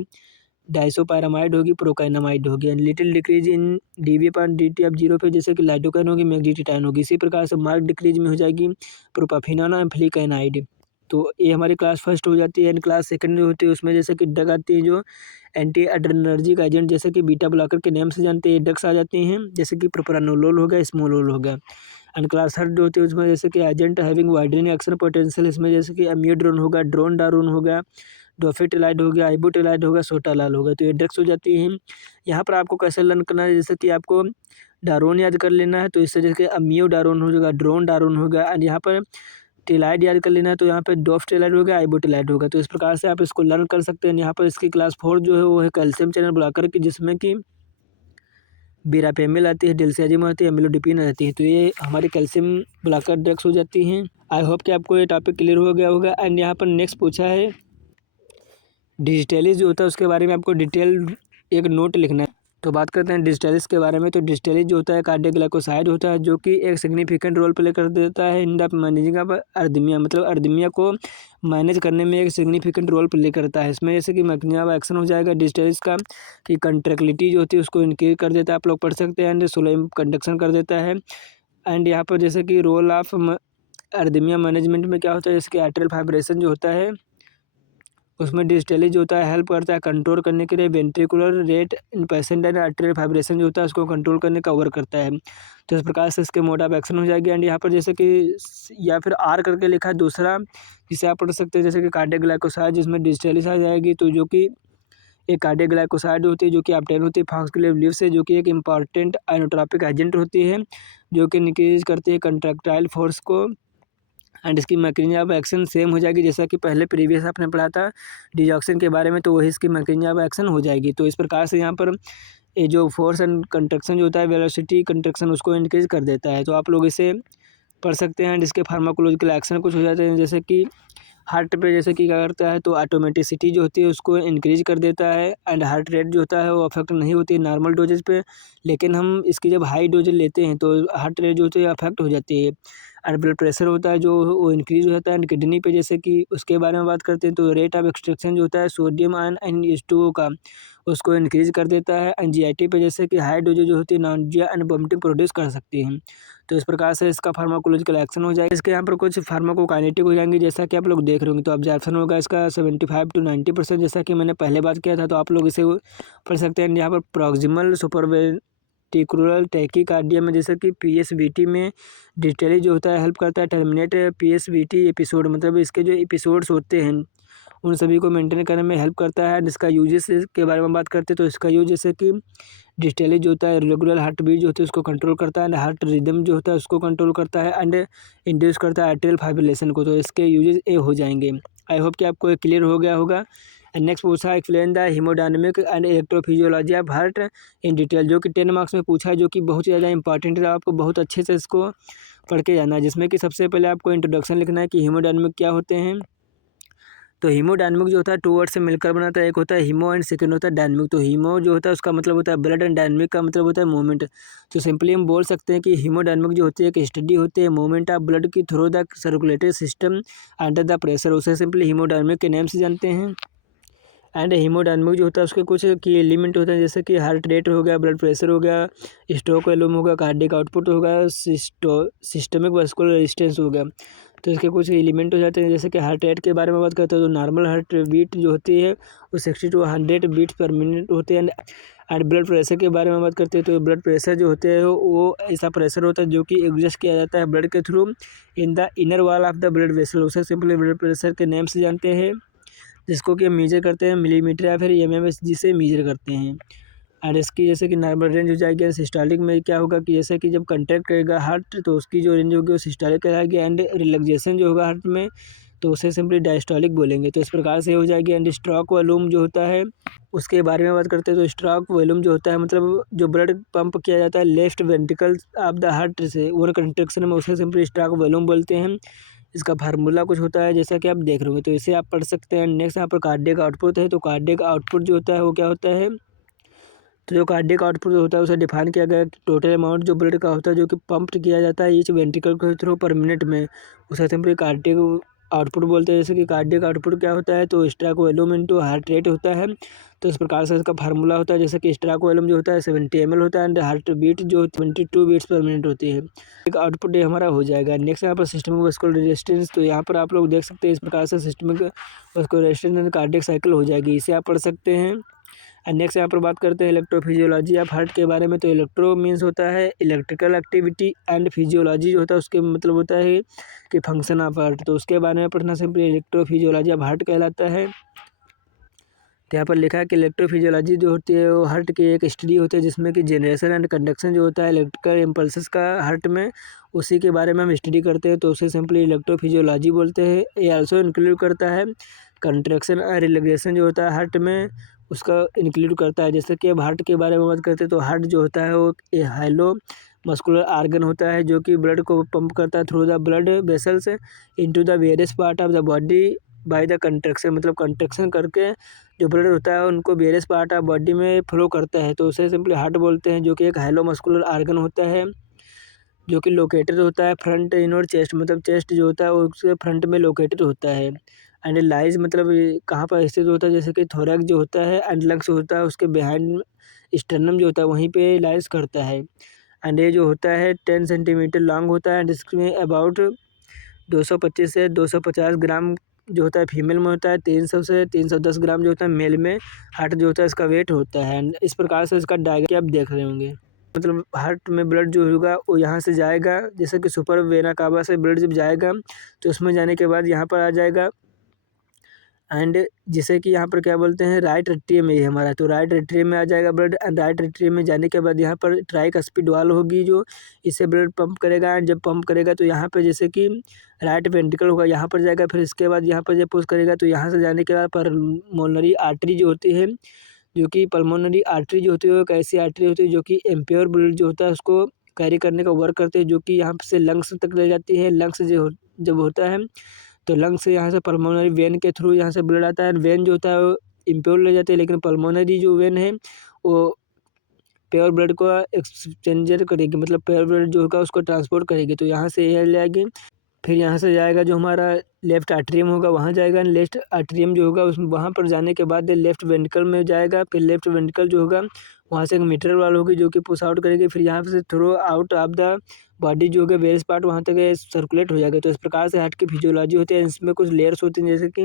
डाइसोपायरामाइड होगी, प्रोकाइनामाइड होगी। And little decrease in D V upon D T of 0 phase, जैसे कि लाइडोकाइन होगी, मैग्नीटिटाइन होगी। इसी प्रकार से मार्क डिक्रीज में हो जाएगी प्रोपाफिनॉन और फ्लिकाइनाइड। तो ये हमारी क्लास फर्स्ट हो जाती है। एंड क्लास सेकंड जो होती है उसमें जैसे कि ड्रग आती है जो एंटी एड्रेनर्जिक एजेंट, जैसे कि बीटा ब्लॉकर के नाम से जानते हैं ड्रग्स आ जाती हैं, जैसे कि प्रोप्रानोलोल हो गया, स्मोलोल हो गया। एंड क्लास थर्ड जो होती है उसमें जैसे कि agent having widening action potential, इसमें जैसे कि एम्यूड्रोन होगा, ड्रोनडारोन हो गया, डोफेटिलाइड हो गया, आइबोटिलाइड होगा, सोटालाल होगा। तो ये ड्रग्स हो जाती हैं। यहाँ पर आपको कैसे लर्न करना है, जैसे कि आपको डारोन याद कर लेना है, तो इससे जैसे अम्यो डारोन हो जाएगा, ड्रोन डारोन होगा। एंड यहाँ पर टेलाइड याद कर लेना है, तो यहाँ पे डोफटेलाइड होगा, आइबोटेलाइड होगा। तो इस प्रकार से आप इसको लर्न कर सकते हैं। यहाँ पर इसकी क्लास 4 जो है वो है कैल्शियम चैनल ब्लॉकर की, जिसमें कि बीरापेमिल आती है, डिल्सियाजिम आती है, एमिलोडिपिन आती है। तो ये हमारी कैल्शियम ब्लॉकर ड्रग्स हो जाती हैं। आई होप कि आपको ये टॉपिक क्लियर हो गया होगा। एंड यहाँ पर नेक्स्ट पूछा है डिजिटलीज जो होता है उसके बारे में आपको डिटेल एक नोट लिखना है। तो बात करते हैं डिजिटलीज के बारे में। तो डिजिटलीज जो होता है कार्डियक ग्लाइकोसाइड होता है, जो कि एक सिग्निफिकेंट रोल प्ले कर देता है इन द मैनेजिंग ऑफ अर्दमिया, मतलब अर्दमिया को मैनेज करने में एक सिग्निफिकेंट रोल प्ले करता है। इसमें जैसे कि मैकेनिज्म ऑफ एक्शन हो जाएगा डिजिटलीज का कि कंट्रैक्टिलिटी जो होती है उसको इंक्रीज कर देता है, आप लोग पढ़ सकते हैं। एंड स्लो कंडक्शन कर देता है। एंड यहाँ पर जैसे कि रोल ऑफ अर्दमिया मैनेजमेंट में क्या होता है, जैसे कि आर्टरियल फाइब्रेशन जो होता है उसमें डिजिटली जो होता है हेल्प करता है कंट्रोल करने के लिए ventricular rate in patient and arterial fibrillation जो होता है उसको कंट्रोल करने का वर्क करता है। तो इस प्रकार से इसके मोड ऑफ एक्शन हो जाएगी। एंड यहाँ पर जैसे कि या फिर आर करके लिखा है दूसरा, जिसे आप पढ़ सकते हैं जैसे कि कार्डियक ग्लाइकोसाइड, जिसमें डिजिटलिस आ जाएगी। तो जो कि एक कार्डियक ग्लाइकोसाइड होती है जो कि ऑब्टेन होती है फॉस्फोलिपिड लीफ से, जो कि एक इंपॉर्टेंट आइनोट्रोपिक एजेंट होती है जो कि इंक्रीज करती है कंट्रैक्टाइल फोर्स को। एंड इसकी मैकेनिज्म ऑफ एक्शन सेम हो जाएगी जैसा कि पहले प्रीवियस आपने पढ़ा था डिजॉक्सिन के बारे में, तो वही इसकी मैकेनिज्म ऑफ एक्शन हो जाएगी। तो इस प्रकार से यहाँ पर ये जो फोर्स एंड कंट्रक्शन जो होता है वेलोसिटी कंट्रक्शन उसको इंक्रीज कर देता है। तो आप लोग इसे पढ़ सकते हैं। एंड इसके फार्माकोलॉजिकल एक्शन कुछ हो जाते हैं जैसे कि हार्ट पे जैसे कि क्या करता है, तो ऑटोमेटिसिटी जो होती है उसको इंक्रीज कर देता है। एंड हार्ट रेट जो होता है वो अफेक्ट नहीं होती है नॉर्मल डोजेज पे, लेकिन हम इसकी जब हाई डोज लेते हैं तो हार्ट रेट जो होती है अफेक्ट हो जाती है। एंड ब्लड प्रेशर होता है जो वो इंक्रीज हो जाता है। एंड किडनी पे जैसे कि उसके बारे में बात करते हैं तो रेट ऑफ एक्सट्रैक्शन जो होता है सोडियम आयन एंड H2O का उसको इंक्रीज कर देता है। एंजाइटी पे जैसे कि हाई डोजेज जो होती है नॉजिया एंड वोमिटिंग प्रोड्यूस कर सकती हैं। तो इस प्रकार से इसका फार्माकोलॉजिकल एक्शन हो जाएगा। इसके यहाँ पर कुछ फार्माकोकाइनेटिक हो जाएंगे जैसा कि आप लोग देख रहे होंगे। तो ऑब्जर्वेशन होगा इसका 75 to 90% जैसा कि मैंने पहले बात किया था। तो आप लोग इसे पढ़ सकते हैं। यहाँ पर प्रॉक्सिमल सुपरवेंट्रिकुलर टैकीकार्डिया में जैसे कि PSVT में डिजिटली जो होता है हेल्प करता है टर्मिनेट PSVT एपिसोड, मतलब इसके जो एपिसोड्स होते हैं उन सभी को मेंटेन करने में हेल्प करता है। इसका यूजेस के बारे में बात करते हैं तो इसका यूज जैसे कि डिजिटली जो होता है रेगुलर हार्ट बीट जो होती है उसको कंट्रोल करता है। एंड हार्ट रिदम जो होता है उसको कंट्रोल करता है एंड इंड्यूस करता है आर्टेरियल फाइब्रिलेशन को। तो इसके यूजेस ये हो जाएंगे। आई होप कि आपको क्लियर हो गया होगा। एंड नेक्स्ट पूछा explain the haemodynamic and electrophysiology of heart in detail, जो कि 10 मार्क्स में पूछा है, जो कि बहुत ही ज़्यादा इंपॉर्टेंट है। आपको बहुत अच्छे से इसको पढ़ के जाना है, जिसमें कि सबसे पहले आपको इंट्रोडक्शन लिखना है कि हीमोडायनेमिक क्या होते हैं। तो हीमोडायनेमिक जो होता है 2 वर्ड से मिलकर बनाता है, एक होता है हीमो एंड सेकंड होता है डायनेमिक। तो हीमो जो होता है उसका मतलब होता है ब्लड एंड डायनेमिक का मतलब होता है मूवमेंट। तो सिंपली हम बोल सकते हैं कि हीमोडायनेमिक जो होती है एक स्टडी होती है मूवमेंट ऑफ ब्लड की through the circulatory system under the pressure, उसे सिंपली हीमोडायनेमिक के नेम से जानते हैं। एंड हीमोडायनेमिक जो होता है उसके कुछ की एलिमेंट होते हैं जैसे कि हार्ट रेट हो गया, ब्लड प्रेशर हो गया, स्ट्रोक वॉल्यूम होगा, कार्डियक आउटपुट होगा, सिस्टमिक वास्कुलर रेजिस्टेंस हो गया। तो इसके कुछ एलिमेंट हो जाते हैं जैसे कि हार्ट रेट के बारे में बात करते हैं तो नॉर्मल हार्ट बीट जो होती है वो 60 to 100 बीट्स पर मिनट होते हैं। एंड ब्लड प्रेशर के बारे में बात करते हैं तो ब्लड प्रेशर जो होते हैं वो ऐसा प्रेशर होता है जो कि एडजस्ट किया जाता है ब्लड के through in the inner wall of the blood vessel, उसे सिंपली ब्लड प्रेशर के नेम से जानते हैं, जिसको कि हम मेजर करते हैं मिलीमीटर या फिर mmS जिसे मेजर करते हैं। और इसकी जैसे कि नॉर्मल रेंज हो जाएगी। सिस्टोलिक में क्या होगा कि जैसे कि जब कंट्रैक्ट करेगा हार्ट तो उसकी जो रेंज होगी वो सिस्टोलिक कहलाएगी। एंड रिलैक्सेशन जो होगा हार्ट में तो उसे सिंपली डायस्टोलिक बोलेंगे। तो इस प्रकार से हो जाएगी। एंड स्ट्रोक वॉल्यूम जो होता है उसके बारे में बात करते हैं तो स्ट्रोक वॉल्यूम जो होता है मतलब जो ब्लड पंप किया जाता है left ventricle of the heart से ओवर कंट्रैक्शन में, उसे सिंपली स्ट्रोक वॉल्यूम बोलते हैं। इसका फार्मूला कुछ होता है जैसा कि आप देख रहे हो, तो इसे आप पढ़ सकते हैं। नेक्स्ट यहाँ पर कार्डियक आउटपुट है। तो कार्डियक आउटपुट जो होता है वो क्या होता है, तो जो कार्डियक आउटपुट होता है उसे डिफाइन किया गया है कि टोटल अमाउंट जो ब्लड का होता है जो कि पंप किया जाता है ईच वेंट्रिकल के थ्रू पर मिनट में, उसे सिंपली कार्डियक आउटपुट बोलते हैं। जैसे कि कार्डियक आउटपुट क्या होता है तो stroke volume into heart rate होता है। तो इस प्रकार से इसका फार्मूला होता है जैसे कि स्ट्रोक वॉल्यूम जो होता है 70 ml होता है एंड हार्ट बीट जो 22 बीट्स पर मिनट होती है। एक आउटपुट ये हमारा हो जाएगा। नेक्स्ट यहाँ पर सिस्टमिक वास्कुलर रेजिस्टेंस, तो यहाँ पर आप लोग देख सकते हैं इस प्रकार से systemic vascular resistance and cardiac cycle हो जाएगी, इसे आप पढ़ सकते हैं। एंड नेक्स्ट यहाँ पर बात करते हैं इलेक्ट्रोफिजियोलॉजी ऑफ हार्ट के बारे में। तो इलेक्ट्रो मीन्स होता है इलेक्ट्रिकल एक्टिविटी एंड फिजियोलॉजी जो होता है उसके मतलब होता है कि फंक्शन ऑफ हार्ट। तो उसके बारे में पढ़ना सिंपली इलेक्ट्रोफिजियोलॉजी ऑफ हार्ट कहलाता है। तो यहाँ पर लिखा है कि इलेक्ट्रोफिजियोलॉजी जो होती है वो हार्ट की एक स्टडी होती है जिसमें कि जनरेशन एंड कंडक्शन जो होता है इलेक्ट्रिकल इम्पल्सेस का हार्ट में, उसी के बारे में हम स्टडी करते हैं। तो उसे सिंपली इलेक्ट्रोफिजियोलॉजी बोलते हैं। ये आल्सो इंक्लूड करता है कंट्रैक्शन और रिलैक्सेशन जो होता है हार्ट में, उसका इंक्लूड करता है। जैसे कि अब हार्ट के बारे में बात करते हैं तो हार्ट जो होता है वो ए हाइलो मस्कुलर आर्गन होता है जो कि ब्लड को पंप करता है through the blood vessels into the various part of the body by the contraction, मतलब कंट्रैक्शन करके जो ब्लड होता है उनको वेरियस पार्ट ऑफ बॉडी में फ्लो करता है। तो उसे सिंपली हार्ट बोलते हैं, जो कि एक हाइलो मस्कुलर आर्गन होता है जो कि लोकेटेड होता है फ्रंट इन और चेस्ट, मतलब चेस्ट जो होता है वो उसके फ्रंट में लोकेटेड होता है। एंड लाइज मतलब ये कहाँ पर स्थित होता है, जैसे कि थोरैक्स जो होता है एंड लंग्स होता है उसके बिहाइंड स्टर्नम जो होता है वहीं पे लाइज करता है। एंड ये जो होता है 10 सेंटीमीटर लॉन्ग होता है एंड इसमें अबाउट 225 से 250 ग्राम जो होता है फीमेल में होता है 300 से 310 ग्राम जो होता है मेल में हार्ट जो होता है इसका वेट होता है। एंड इस प्रकार से इसका डायग्राम आप देख रहे होंगे। मतलब हार्ट में ब्लड जो होगा वो यहाँ से जाएगा, जैसे कि सुपर वेना कावा से ब्लड जब जाएगा तो उसमें जाने के बाद यहाँ पर आ जाएगा। एंड जैसे कि यहाँ पर क्या बोलते हैं राइट एट्रियम में, ये हमारा तो राइट एट्रियम में आ जाएगा ब्लड। एंड राइट एट्रियम में जाने के बाद यहाँ पर ट्राइकस्पिड वाल होगी जो इससे ब्लड पंप करेगा। एंड जब पंप करेगा तो यहाँ पे जैसे कि राइट वेंट्रिकल होगा यहाँ पर जाएगा। फिर इसके बाद यहाँ पर जब पुश करेगा तो यहाँ से जाने के बाद पल्मोनरी आर्टरी जो होती है, जो कि पल्मोनरी आर्टरी जो होती है वो एक ऐसी आर्टरी होती है जो कि इम्प्योर ब्लड जो होता है उसको कैरी करने का वर्क करते हैं, जो कि यहाँ से लंग्स तक ले जाती है। लंग्स जब होता है तो लंग्स से यहाँ से पल्मोनरी वेन के थ्रू यहाँ से ब्लड आता है। वेन जो होता है वो इम्प्योर ले जाते हैं, लेकिन पल्मोनरी जो वेन है वो प्योर ब्लड को एक्सचेंजर करेगी, मतलब प्योर ब्लड जो होगा उसको ट्रांसपोर्ट करेगी। तो यहाँ से एयर ले आएगी, फिर यहाँ से जाएगा जो हमारा लेफ्ट आर्टरियम होगा वहाँ जाएगा। लेफ्ट आर्टरियम जो होगा उस वहाँ पर जाने के बाद लेफ्ट वेंट्रिकल में जाएगा। फिर लेफ्ट वेंट्रिकल जो होगा वहाँ से एक मीटर वाल होगी जो कि पुश आउट करेगी। फिर यहाँ से throw out of the body जो होगा वेरियस पार्ट वहाँ तक सर्कुलेट हो जाएगा। तो इस प्रकार से हार्ट की फिजियोलॉजी होती है। इसमें कुछ लेयर्स होती हैं, जैसे कि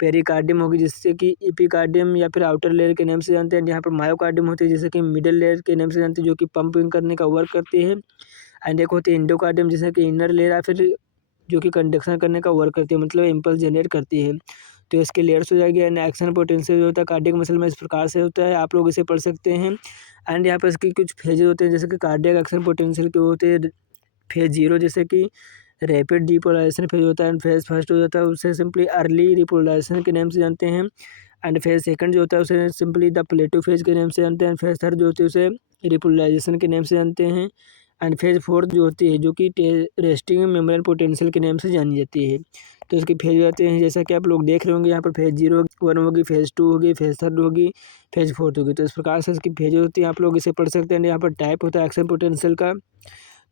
पेरिकार्डियम होगी जिससे कि एपिकार्डियम या फिर आउटर लेयर के नाम से जानते हैं। यहाँ पर मायोकार्डियम होती है जैसे कि मिडिल लेयर के नाम से जानते हैं, जो कि पंपिंग करने का वर्क करती है। एंड एक होती है एंडोकार्डियम जिससे कि इनर लेयर या फिर जो कि कंडक्शन करने का वर्क करती है, मतलब इम्पल्स जनरेट करती है। तो इसके लेयर्स हो जाएगी। एंड एक्शन पोटेंशियल जो होता है कार्डियक मसल में इस प्रकार से होता है, आप लोग इसे पढ़ सकते हैं। एंड यहाँ पर इसकी कुछ फेजेज होते हैं, जैसे कि कार्डियक एक्शन पोटेंशियल के होते हैं फेज 0, जैसे कि रैपिड डीपोलराइजेशन फेज होता है। एंड फेज फर्स्ट हो जाता है उसे सिंपली अर्ली रिपोलराइजेशन के नाम से जानते हैं। एंड फेज सेकंड जो होता है उसे सिंपली द प्लेटो फेज के नाम से जानते हैं। फेज थर्ड जो होती है उसे रिपोलराइजेशन के नाम से जानते हैं। एंड फेज फोर्थ जो होती है जो कि रेस्टिंग मेम्ब्रेन पोटेंशियल के नाम से जानी जाती है। तो इसके फेज होते हैं जैसा कि आप लोग देख रहे होंगे, यहाँ पर फेज 0 1 होगी, फेज 2 होगी, फेज थर्ड होगी, फेज फोर्थ होगी। तो इस प्रकार से इसकी फेज होती है, आप लोग इसे पढ़ सकते हैं। यहाँ पर टाइप होता है एक्शन पोटेंशियल का,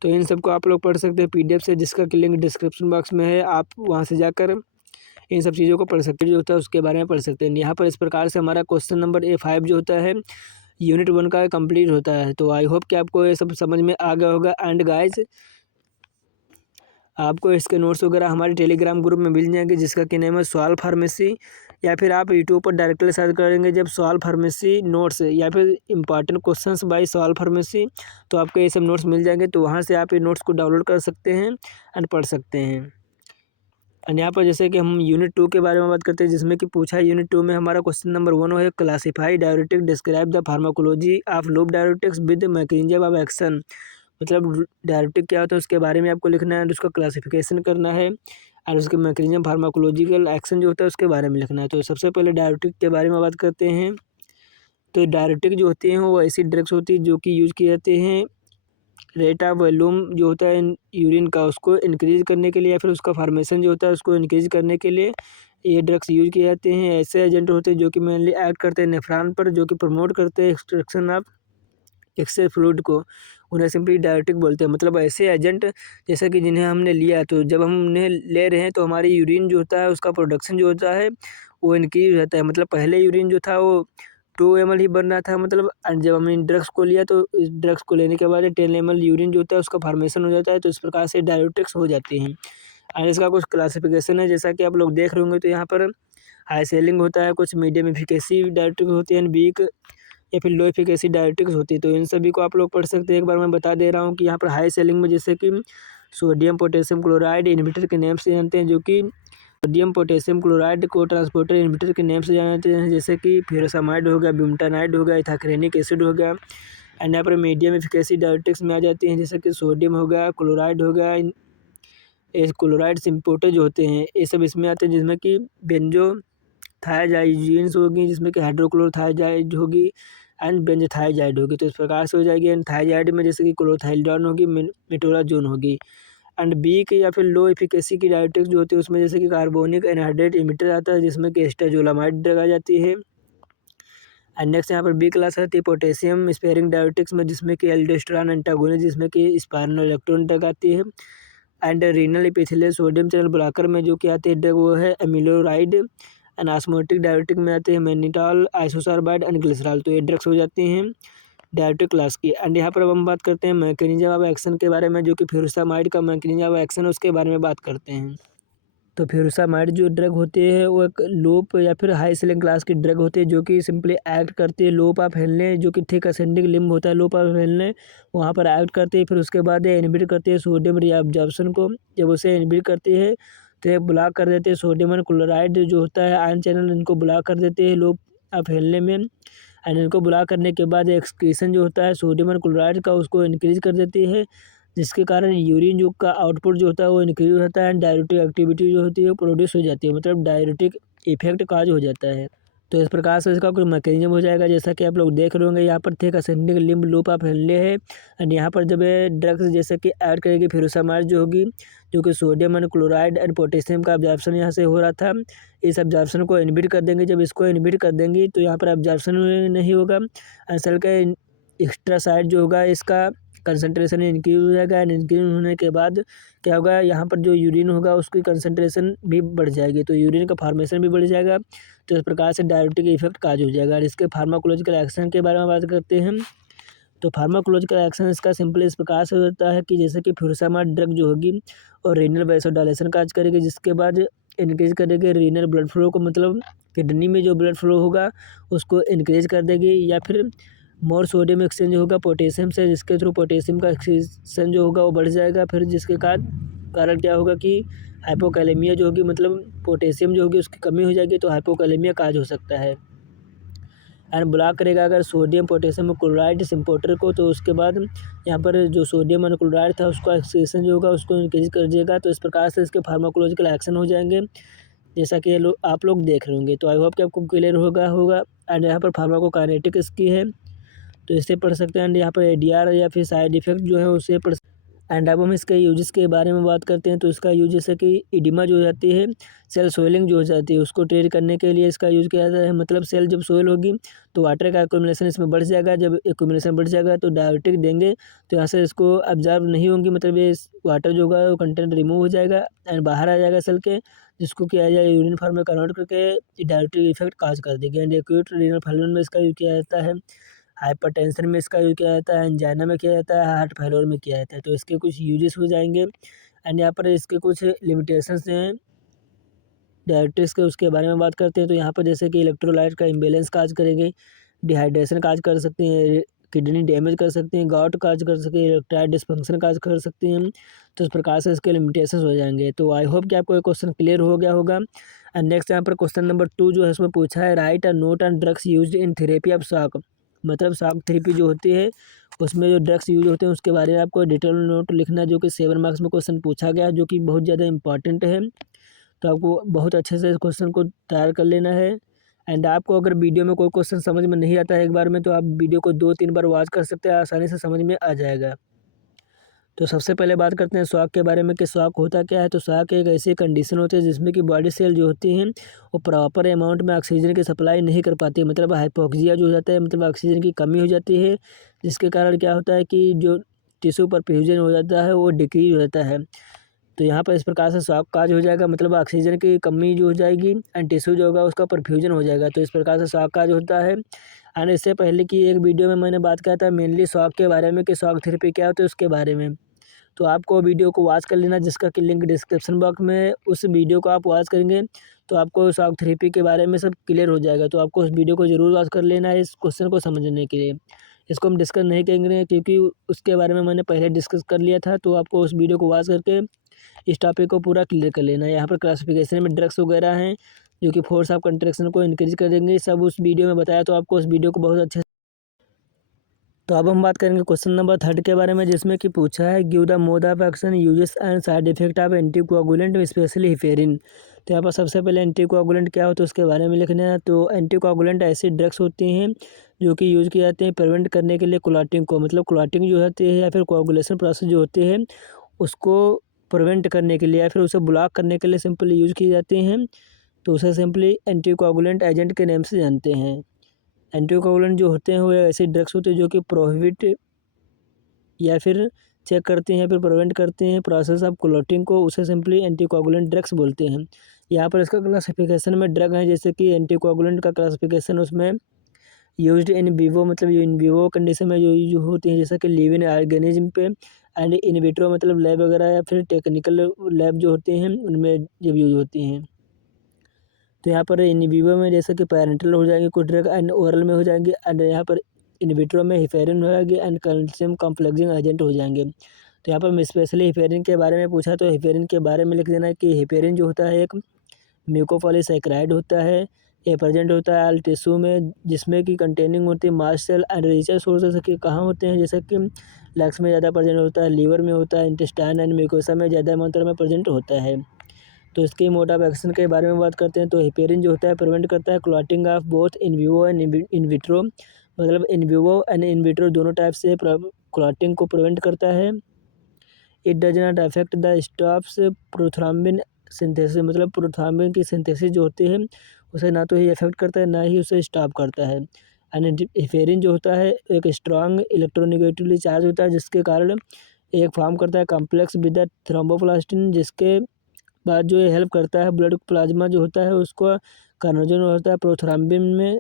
तो इन सबको आप लोग पढ़ सकते हैं पीडीएफ से, जिसका कि लिंक डिस्क्रिप्शन बॉक्स में है। आप वहाँ से जाकर इन सब चीज़ों को पढ़ सकते हैं, जो होता है उसके बारे में पढ़ सकते हैं। यहाँ पर इस प्रकार से हमारा क्वेश्चन नंबर A5 जो होता है यूनिट 1 का कंप्लीट होता है। तो आई होप कि आपको ये सब समझ में आ गया होगा। एंड गाइज आपको इसके नोट्स वगैरह हमारे टेलीग्राम ग्रुप में मिल जाएंगे, जिसका कि नेम है सॉल्व फार्मेसी, या फिर आप यूट्यूब पर डायरेक्टली सर्च करेंगे जब सॉल्व फार्मेसी नोट्स या फिर important questions bye solve pharmacy, तो आपको ये सब नोट्स मिल जाएंगे। तो वहाँ से आप ये नोट्स को डाउनलोड कर सकते हैं एंड पढ़ सकते हैं। एंड यहाँ पर जैसे कि हम यूनिट 2 के बारे में बात करते हैं, जिसमें कि पूछा है यूनिट 2 में हमारा क्वेश्चन नंबर 1 है classify diuretic describe the pharmacology of loop diuretics with mechanism of action. मतलब डायरेटिक क्या होता है उसके बारे में आपको लिखना है, उसका क्लासिफिकेशन करना है और उसके मैकेनिज्म फार्माकोलॉजिकल एक्शन जो होता है उसके बारे में लिखना है। तो सबसे पहले डायरेटिक के बारे में बात करते हैं। तो डायरेटिक जो होती हैं वो ऐसी ड्रग्स होती है जो कि यूज किए जाते हैं रेट ऑफ वॉल्यूम जो होता है यूरिन का उसको इंक्रीज करने के लिए, या फिर उसका फार्मेशन जो होता है उसको इंक्रीज करने के लिए ये ड्रग्स यूज किए जाते हैं। ऐसे एजेंट होते हैं जो कि मेनली एक्ट करते हैं नेफ्रॉन पर, जो कि प्रमोट करते हैं एक्सट्रैक्शन ऑफ एक्सेस फ्लूइड को, उन्हें सिंपली डायरेटिक बोलते हैं। मतलब ऐसे एजेंट जैसे कि जिन्हें हमने लिया, तो जब हम उन्हें ले रहे हैं तो हमारी यूरिन जो होता है उसका प्रोडक्शन जो होता है वो इंक्रीज हो जाता है। मतलब पहले यूरिन जो था वो 2 ml ही बन रहा था, मतलब जब हमने ड्रग्स को लिया तो इस ड्रग्स को लेने के बाद 10 ml यूरिन जो होता है उसका फॉर्मेशन हो जाता है। तो इस प्रकार से डायरेटिक्स हो जाती हैं। और इसका कुछ क्लासिफिकेशन है, जैसा कि आप लोग देख रहे होंगे। तो यहाँ पर हाई सेलिंग होता है, कुछ मीडियम एफिकेसी डायरेटिक होती है, वीक या फिर लो एफिकेसी डायरेटिक्स होती है। तो इन सभी को आप लोग पढ़ सकते हैं। एक बार मैं बता दे रहा हूँ कि यहाँ पर हाई सेलिंग में जैसे कि सोडियम पोटेशियम क्लोराइड इनहिबिटर के नेम से जानते हैं, जो कि सोडियम पोटेशियम क्लोराइड को ट्रांसपोर्टर इनहिबिटर के नेम से जानते हैं, जैसे कि फेरोसामाइड हो गया, ब्यूटानाइड हो गया, इथाक्रेनिक एसिड हो गया। एंड यहाँ पर मीडियम एफिकेसी डायरेटिक्स में आ जाती हैं, जैसे कि सोडियम हो गया, क्लोराइड हो गया, क्लोराइड सिम्पोटर जो होते हैं ये सब इसमें आते हैं, जिसमें कि बेंजो थायाजाइजीन्स होगी, जिसमें कि हाइड्रोक्लोरोथायाजाइड होगी एंड बेंजोथायाजाइड होगी। तो इस प्रकार से हो जाएगी। एंड थायाजाइड में जैसे कि क्लोरोथाइलडॉन होगी, मेटोराजोन होगी। एंड वीक या फिर लो एफिकेसी की डायरेटिक्स जो होती है उसमें जैसे कि कार्बोनिक एनहाइड्रेट इमिटर आता है, जिसमें कि एस्टाजोलामाइड ड्रग आ जाती है। एंड नेक्स्ट यहाँ पर बी क्लास आती है पोटेशियम स्पेयरिंग डायरेटिक्स में, जिसमें कि एल्डोस्टेरॉन एंटागोनिस्ट, जिसमें कि स्पाइरोलेक्ट्रोन ड्रग आती है। And renal epithelial sodium channel blocker में जो कि आती है ड्रग वो है एमिलोराइड। एंड ऑस्मोटिक डायरेटिक में आते हैं मैनिटॉल, आइसोसार्बाइड एंड ग्लिसरॉल। तो ये ड्रग्स हो जाती हैं डायरेटिक क्लास की। एंड यहाँ पर अब हम बात करते हैं मैकेनिज्म ऑफ एक्शन के बारे में, जो कि फ्यूरासामाइड का मैकेनिज्म ऑफ एक्शन है उसके बारे में बात करते हैं। तो फ्यूरामाइड जो ड्रग होती है वो एक लोप या फिर हाई सेलिंग क्लास की ड्रग होती है जो कि सिंपली एक्ट करती है लो पास फैलने, जो कि थिक असेंडिंग लिम्ब होता है लो पास फैलने, वहाँ पर एक्ट करती है। फिर उसके बाद ये इनहिबिट करती है सोडियम रीअब्जॉर्प्शन को। जब उसे इनहिबिट करती है तो ये ब्लॉक कर देते हैं सोडियम एंड क्लोराइड जो होता है आयन चैनल, इनको ब्लॉक कर देते हैं लो फैलने में। एंड इनको ब्लॉक करने के बाद एक्सक्रीशन जो होता है सोडियम एंड क्लोराइड का उसको इंक्रीज कर देती है, जिसके कारण यूरिन जो का आउटपुट जो होता है वो इंक्रीज हो जाता है एंड डाययूरेटिक एक्टिविटी जो होती है वो प्रोड्यूस हो जाती है, मतलब डाययूरेटिक इफेक्ट काज हो जाता है। तो इस प्रकार से इसका कोई मैकेनिज्म हो जाएगा, जैसा कि आप लोग देख रहे होंगे यहाँ पर thick ascending limb loop of Henle है। एंड यहाँ पर जब ये ड्रग्स जैसे कि ऐड करेगी फ्यूरामाइड जो होगी, जो कि sodium and chloride and potassium का अब्जॉर्प्शन यहाँ से हो रहा था, इस अब्जॉर्प्शन को इनहिबिट कर देंगे। जब इसको इनहिबिट कर देंगी तो यहाँ पर अब्जॉर्प्शन नहीं होगा, सेल का एक्स्ट्रा साइड जो होगा इसका कंसंट्रेशन इंक्रीज हो जाएगा। एंड इंक्रीज होने के बाद क्या होगा, यहाँ पर जो यूरिन होगा उसकी कंसंट्रेशन भी बढ़ जाएगी, तो यूरिन का फॉर्मेशन भी बढ़ जाएगा। तो इस प्रकार से डाययूरेटिक इफेक्ट काज हो जाएगा। और इसके फार्माकोलॉजिकल एक्शन के बारे में बात करते हैं। तो फार्माकोलॉजिकल एक्शन इसका सिंपल इस प्रकार से होता है कि जैसे कि फ्यूरामाइड ड्रग जो होगी और रीनल वैसोडाइलेशन काज करेगी, जिसके बाद इंक्रीज करेगी रीनल ब्लड फ्लो को, मतलब किडनी में जो ब्लड फ्लो होगा उसको इंक्रीज कर देगी। या फिर मोर सोडियम एक्सचेंज होगा पोटेशियम से, जिसके थ्रू पोटेशियम का एक्सचेंज जो होगा वो बढ़ जाएगा। फिर जिसके कारण क्या होगा कि हाइपोकैलेमिया जो होगी, मतलब पोटेशियम जो होगी उसकी कमी हो जाएगी, तो हाइपोकैलेमिया काज हो सकता है। एंड ब्लॉक करेगा अगर सोडियम पोटेशियम क्लोराइड सिम्पोर्टर को, तो उसके बाद यहाँ पर जो सोडियम और क्लोराइड था उसका एक्सक्रीशन जो होगा उसको इंक्रीज कर देगा। तो इस प्रकार से इसके फार्माकोलॉजिकल एक्शन हो जाएंगे, जैसा कि आप लोग देख रहे होंगे। तो आई होप कि आपको क्लियर होगा। एंड यहाँ पर फार्माकोकाइनेटिक इसकी है, तो इसे पढ़ सकते हैं। एंड यहाँ पर एडीआर या फिर साइड इफेक्ट जो है उसे पढ़। एंड अब हम इसके यूजेस के बारे में बात करते हैं। तो इसका यूज जैसे कि इडिमा जो हो जाती है, सेल सोइलिंग जो हो जाती है, उसको ट्रीट करने के लिए इसका यूज किया जाता है। मतलब सेल जब सोइल होगी तो वाटर का एक्यूमुलेशन इसमें बढ़ जाएगा। जब एक्यूमुलेशन बढ़ जाएगा तो डायरेक्टिक देंगे तो यहाँ से इसको ऑब्जर्व नहीं होंगी, मतलब ये वाटर जो होगा वो कंटेंट रिमूव हो जाएगा एंड बाहर आ जाएगा सेल के, जिसको किया जाए यूरिन फॉर्म में कन्वर्ट करके डायरेक्टिक इफेक्ट काज कर देगी। एंड एक्यूट रीनल फेलियर में इसका यूज किया जाता है, हाइपरटेंशन में इसका यूज किया जाता है, एंजाइना में किया जाता है, हार्ट फेलियर में किया जाता है। तो इसके कुछ यूजेस हो जाएंगे। एंड यहाँ पर इसके कुछ लिमिटेशंस हैं डायरेक्टिक्स के, उसके बारे में बात करते हैं। तो यहाँ पर जैसे कि इलेक्ट्रोलाइट का इम्बेलेंस काज करेंगे, डिहाइड्रेशन काज कर सकते हैं, किडनी डैमेज कर सकते हैं, गाउट काज कर सकते हैं, इलेक्ट्राइट डिस्फंक्शन काज कर सकते हैं। तो इस प्रकार से इसके लिमिटेशंस हो जाएंगे। तो आई होप कि आपको ये क्वेश्चन क्लियर हो गया होगा। एंड नेक्स्ट यहाँ पर क्वेश्चन नंबर 2 जो है उसमें पूछा है, right a note on drugs used in therapy of shock. मतलब शॉक थेरेपी जो होती है उसमें जो ड्रग्स यूज होते हैं उसके बारे में आपको डिटेल नोट लिखना है, जो कि 7 मार्क्स में क्वेश्चन पूछा गया है, जो कि बहुत ज़्यादा इंपॉर्टेंट है। तो आपको बहुत अच्छे से इस क्वेश्चन को तैयार कर लेना है। एंड आपको अगर वीडियो में कोई क्वेश्चन समझ में नहीं आता है एक बार में, तो आप वीडियो को 2-3 बार वॉच कर सकते हैं, आसानी से समझ में आ जाएगा। तो सबसे पहले बात करते हैं शॉक के बारे में कि शॉक होता क्या है। तो शॉक एक ऐसी कंडीशन होती है जिसमें कि बॉडी सेल जो होती हैं वो प्रॉपर अमाउंट में ऑक्सीजन की सप्लाई नहीं कर पाती, मतलब हाइपोक्सिया जो हो जाता है, मतलब ऑक्सीजन की कमी हो जाती है, जिसके कारण क्या होता है कि जो टिश्यू परफ्यूजन हो जाता है वो डिक्रीज हो जाता है। तो यहाँ पर इस प्रकार से शॉक काज हो जाएगा, मतलब ऑक्सीजन की कमी जो हो जाएगी एंड टिश्यू जो होगा उसका परफ्यूजन हो जाएगा। तो इस प्रकार से शॉक काज होता है। एंड इससे पहले की एक वीडियो में मैंने बात किया था मेनली शॉक के बारे में कि शॉक थेरेपी क्या होता है उसके बारे में, तो आपको वीडियो को वॉच कर लेना, जिसका कि लिंक डिस्क्रिप्शन बॉक्स में। उस वीडियो को आप वॉच करेंगे तो आपको शॉक थेरेपी के बारे में सब क्लियर हो जाएगा। तो आपको उस वीडियो को ज़रूर वॉच कर लेना है इस क्वेश्चन को समझने के लिए। इसको हम डिस्कस नहीं करेंगे क्योंकि उसके बारे में मैंने पहले डिस्कस कर लिया था। तो आपको उस वीडियो को वॉच करके इस टॉपिक को पूरा क्लियर कर लेना है। यहाँ पर क्लासिफिकेशन में ड्रग्स वगैरह हैं जो कि फोर्स ऑफ कंट्रैक्शन को इंक्रीज कर देंगे, सब उस वीडियो में बताया। तो आपको उस वीडियो को बहुत अच्छे। तो अब हम बात करेंगे क्वेश्चन नंबर 3 के बारे में, जिसमें कि पूछा है give the mode of action uses and side effect of anticoagulant specially heparin. तो यहाँ पर सबसे पहले एंटीकोआगुलेंट क्या होता है उसके बारे में लिखना है। तो एंटीकोआगुलेंट ऐसी ड्रग्स होती हैं जो कि यूज़ किए जाते हैं प्रिवेंट करने के लिए क्लॉटिंग को, मतलब क्लॉटिंग जो होती है या फिर कोआगुलेशन प्रोसेस जो होती है उसको प्रिवेंट करने के लिए या फिर उसे ब्लॉक करने के लिए सिंपली यूज़ किए जाते हैं। तो उसे सिंपली एंटीकोआगुलेंट एजेंट के नाम से जानते हैं। एंटीकोआगुलेंट जो होते हैं वो ऐसे ड्रग्स होते हैं जो कि प्रोहिबिट या फिर चेक करते हैं या फिर प्रिवेंट करते हैं प्रोसेस ऑफ क्लॉटिंग को, उसे सिंपली एंटीकोआगुलेंट ड्रग्स बोलते हैं। यहाँ पर इसका क्लासिफिकेशन में ड्रग है, जैसे कि एंटीकोआगुलेंट का क्लासिफिकेशन उसमें यूज्ड इन विवो, मतलब इन विवो कंडीशन में जो होती हैं, जैसा कि लिविंग ऑर्गेनिज्म पे एंड इन विट्रो मतलब लैब वगैरह या फिर टेक्निकल लैब जो होते हैं उनमें जब यूज होती हैं। तो यहाँ पर इन विवो में जैसे कि पैरेंटल हो जाएंगे कुछ ड्रग एंड ओरल में हो जाएंगे एंड यहाँ पर इन विट्रो में हिफेरिन हो जाएगी एंड कैल्शियम कॉम्प्लेक्सिंग एजेंट हो जाएंगे। तो यहाँ पर स्पेशली हिफेरिन के बारे में पूछा तो हिफेरिन के बारे में लिख देना है कि हिफेरिन जो होता है एक म्यूकोपॉलीसैकेराइड होता है। ये प्रेजेंट होता है ऑल टिश्यू में जिसमें कि कंटेनिंग होती है mast cell and research sources के कहाँ होते हैं जैसे कि लंग्स में ज़्यादा प्रेजेंट होता है, लीवर में होता है, इंटेस्टाइन एंड म्यूकोसा में ज़्यादा मात्रा में प्रेजेंट होता है। तो इसके मोड ऑफ एक्शन के बारे में बात करते हैं तो हिपेरिन जो होता है प्रिवेंट करता है clotting of both in vivo and in vitro, मतलब in vivo and in vitro दोनों टाइप से क्लॉटिंग को प्रिवेंट करता है। It does not affect the stops prothrombin synthesis, मतलब प्रोथ्राम्बिन की सिंथेसिस जो होती है उसे ना तो ही अफेक्ट करता है ना ही उसे स्टॉप करता है। एंड हिपेरिन जो होता है एक स्ट्रॉन्ग इलेक्ट्रोनेगेटिवली चार्ज होता है जिसके कारण एक फॉर्म करता है कॉम्प्लेक्स विद द थ्रोम्बोप्लास्टिन, जिसके बाद जो ये हेल्प करता है ब्लड प्लाज्मा जो होता है उसको कन्वर्जन होता है प्रोथ्राम्बिन में,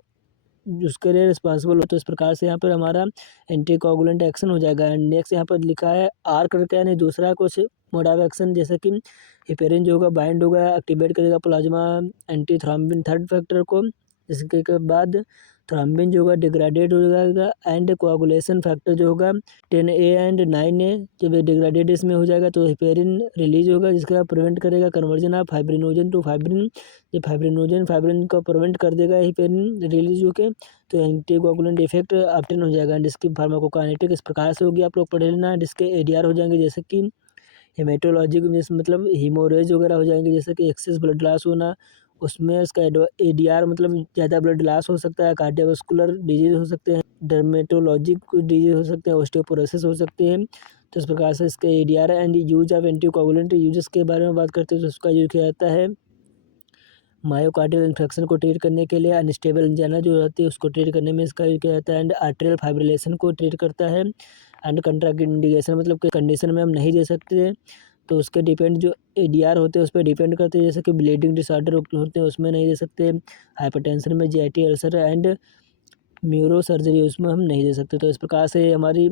उसके लिए रिस्पॉन्सिबल होता है। इस प्रकार से यहाँ पर हमारा एंटी कोगुलेंट एक्शन हो जाएगा। एंड नेक्स्ट यहाँ पर लिखा है आर करके यानी दूसरा कुछ मोड ऑफ एक्शन जैसे कि हिपेरिन जो होगा बाइंड होगा एक्टिवेट करेगा plasma anti thrombin third factor को, जिसके बाद थ्रोम्बिन जो होगा डिग्रेडेड हो जाएगा एंड कोआगुलेशन फैक्टर जो होगा 10A एंड 9A जब ये डिग्रेडेड इसमें हो जाएगा तो हिपेरिन रिलीज होगा जिसका प्रिवेंट करेगा conversion of fibrinogen to fibrin. जब फाइब्रिन को प्रिवेंट कर देगा हिपेरिन रिलीज होकर तो एंटीकोगुलेंट इफेक्ट ऑब्टेन हो जाएगा। जिसकी फार्माकोकाइनेटिक इस प्रकार से होगी, आप लोग पढ़ लेना। जिसके एडीआर हो जाएंगे जैसे कि हेमेटोलॉजिक मतलब हीमोरेज वगैरह हो जाएंगे जैसे कि एक्सेस ब्लड लॉस होना, उसमें इसका एडीआर मतलब ज़्यादा ब्लड लॉस हो सकता है, कार्डियोवास्कुलर डिजीज हो सकते हैं, डर्मेटोलॉजिक डिजीज हो सकते हैं, ऑस्टियोपोरोसिस हो सकती है। तो इस प्रकार से इसके ADR and use of anticoagulant uses के बारे में बात करते हैं तो उसका यूज किया जाता है मायोकार्डियल इन्फेक्शन को ट्रीट करने के लिए, अनस्टेबल एंजाइना जो रहती है उसको ट्रीट करने में इसका यूज किया जाता है एंड आर्टेरियल फाइब्रिलेशन को ट्रीट करता है एंड कंट्राइंडिकेशन मतलब कि कंडीशन में हम नहीं दे सकते तो उसके डिपेंड जो एडीआर होते हैं उस पर डिपेंड करते हैं जैसे कि ब्लीडिंग डिसऑर्डर होते हैं उसमें नहीं दे सकते, हाइपरटेंशन में GIT ulcer and neurosurgery उसमें हम नहीं दे सकते। तो इस प्रकार से हमारी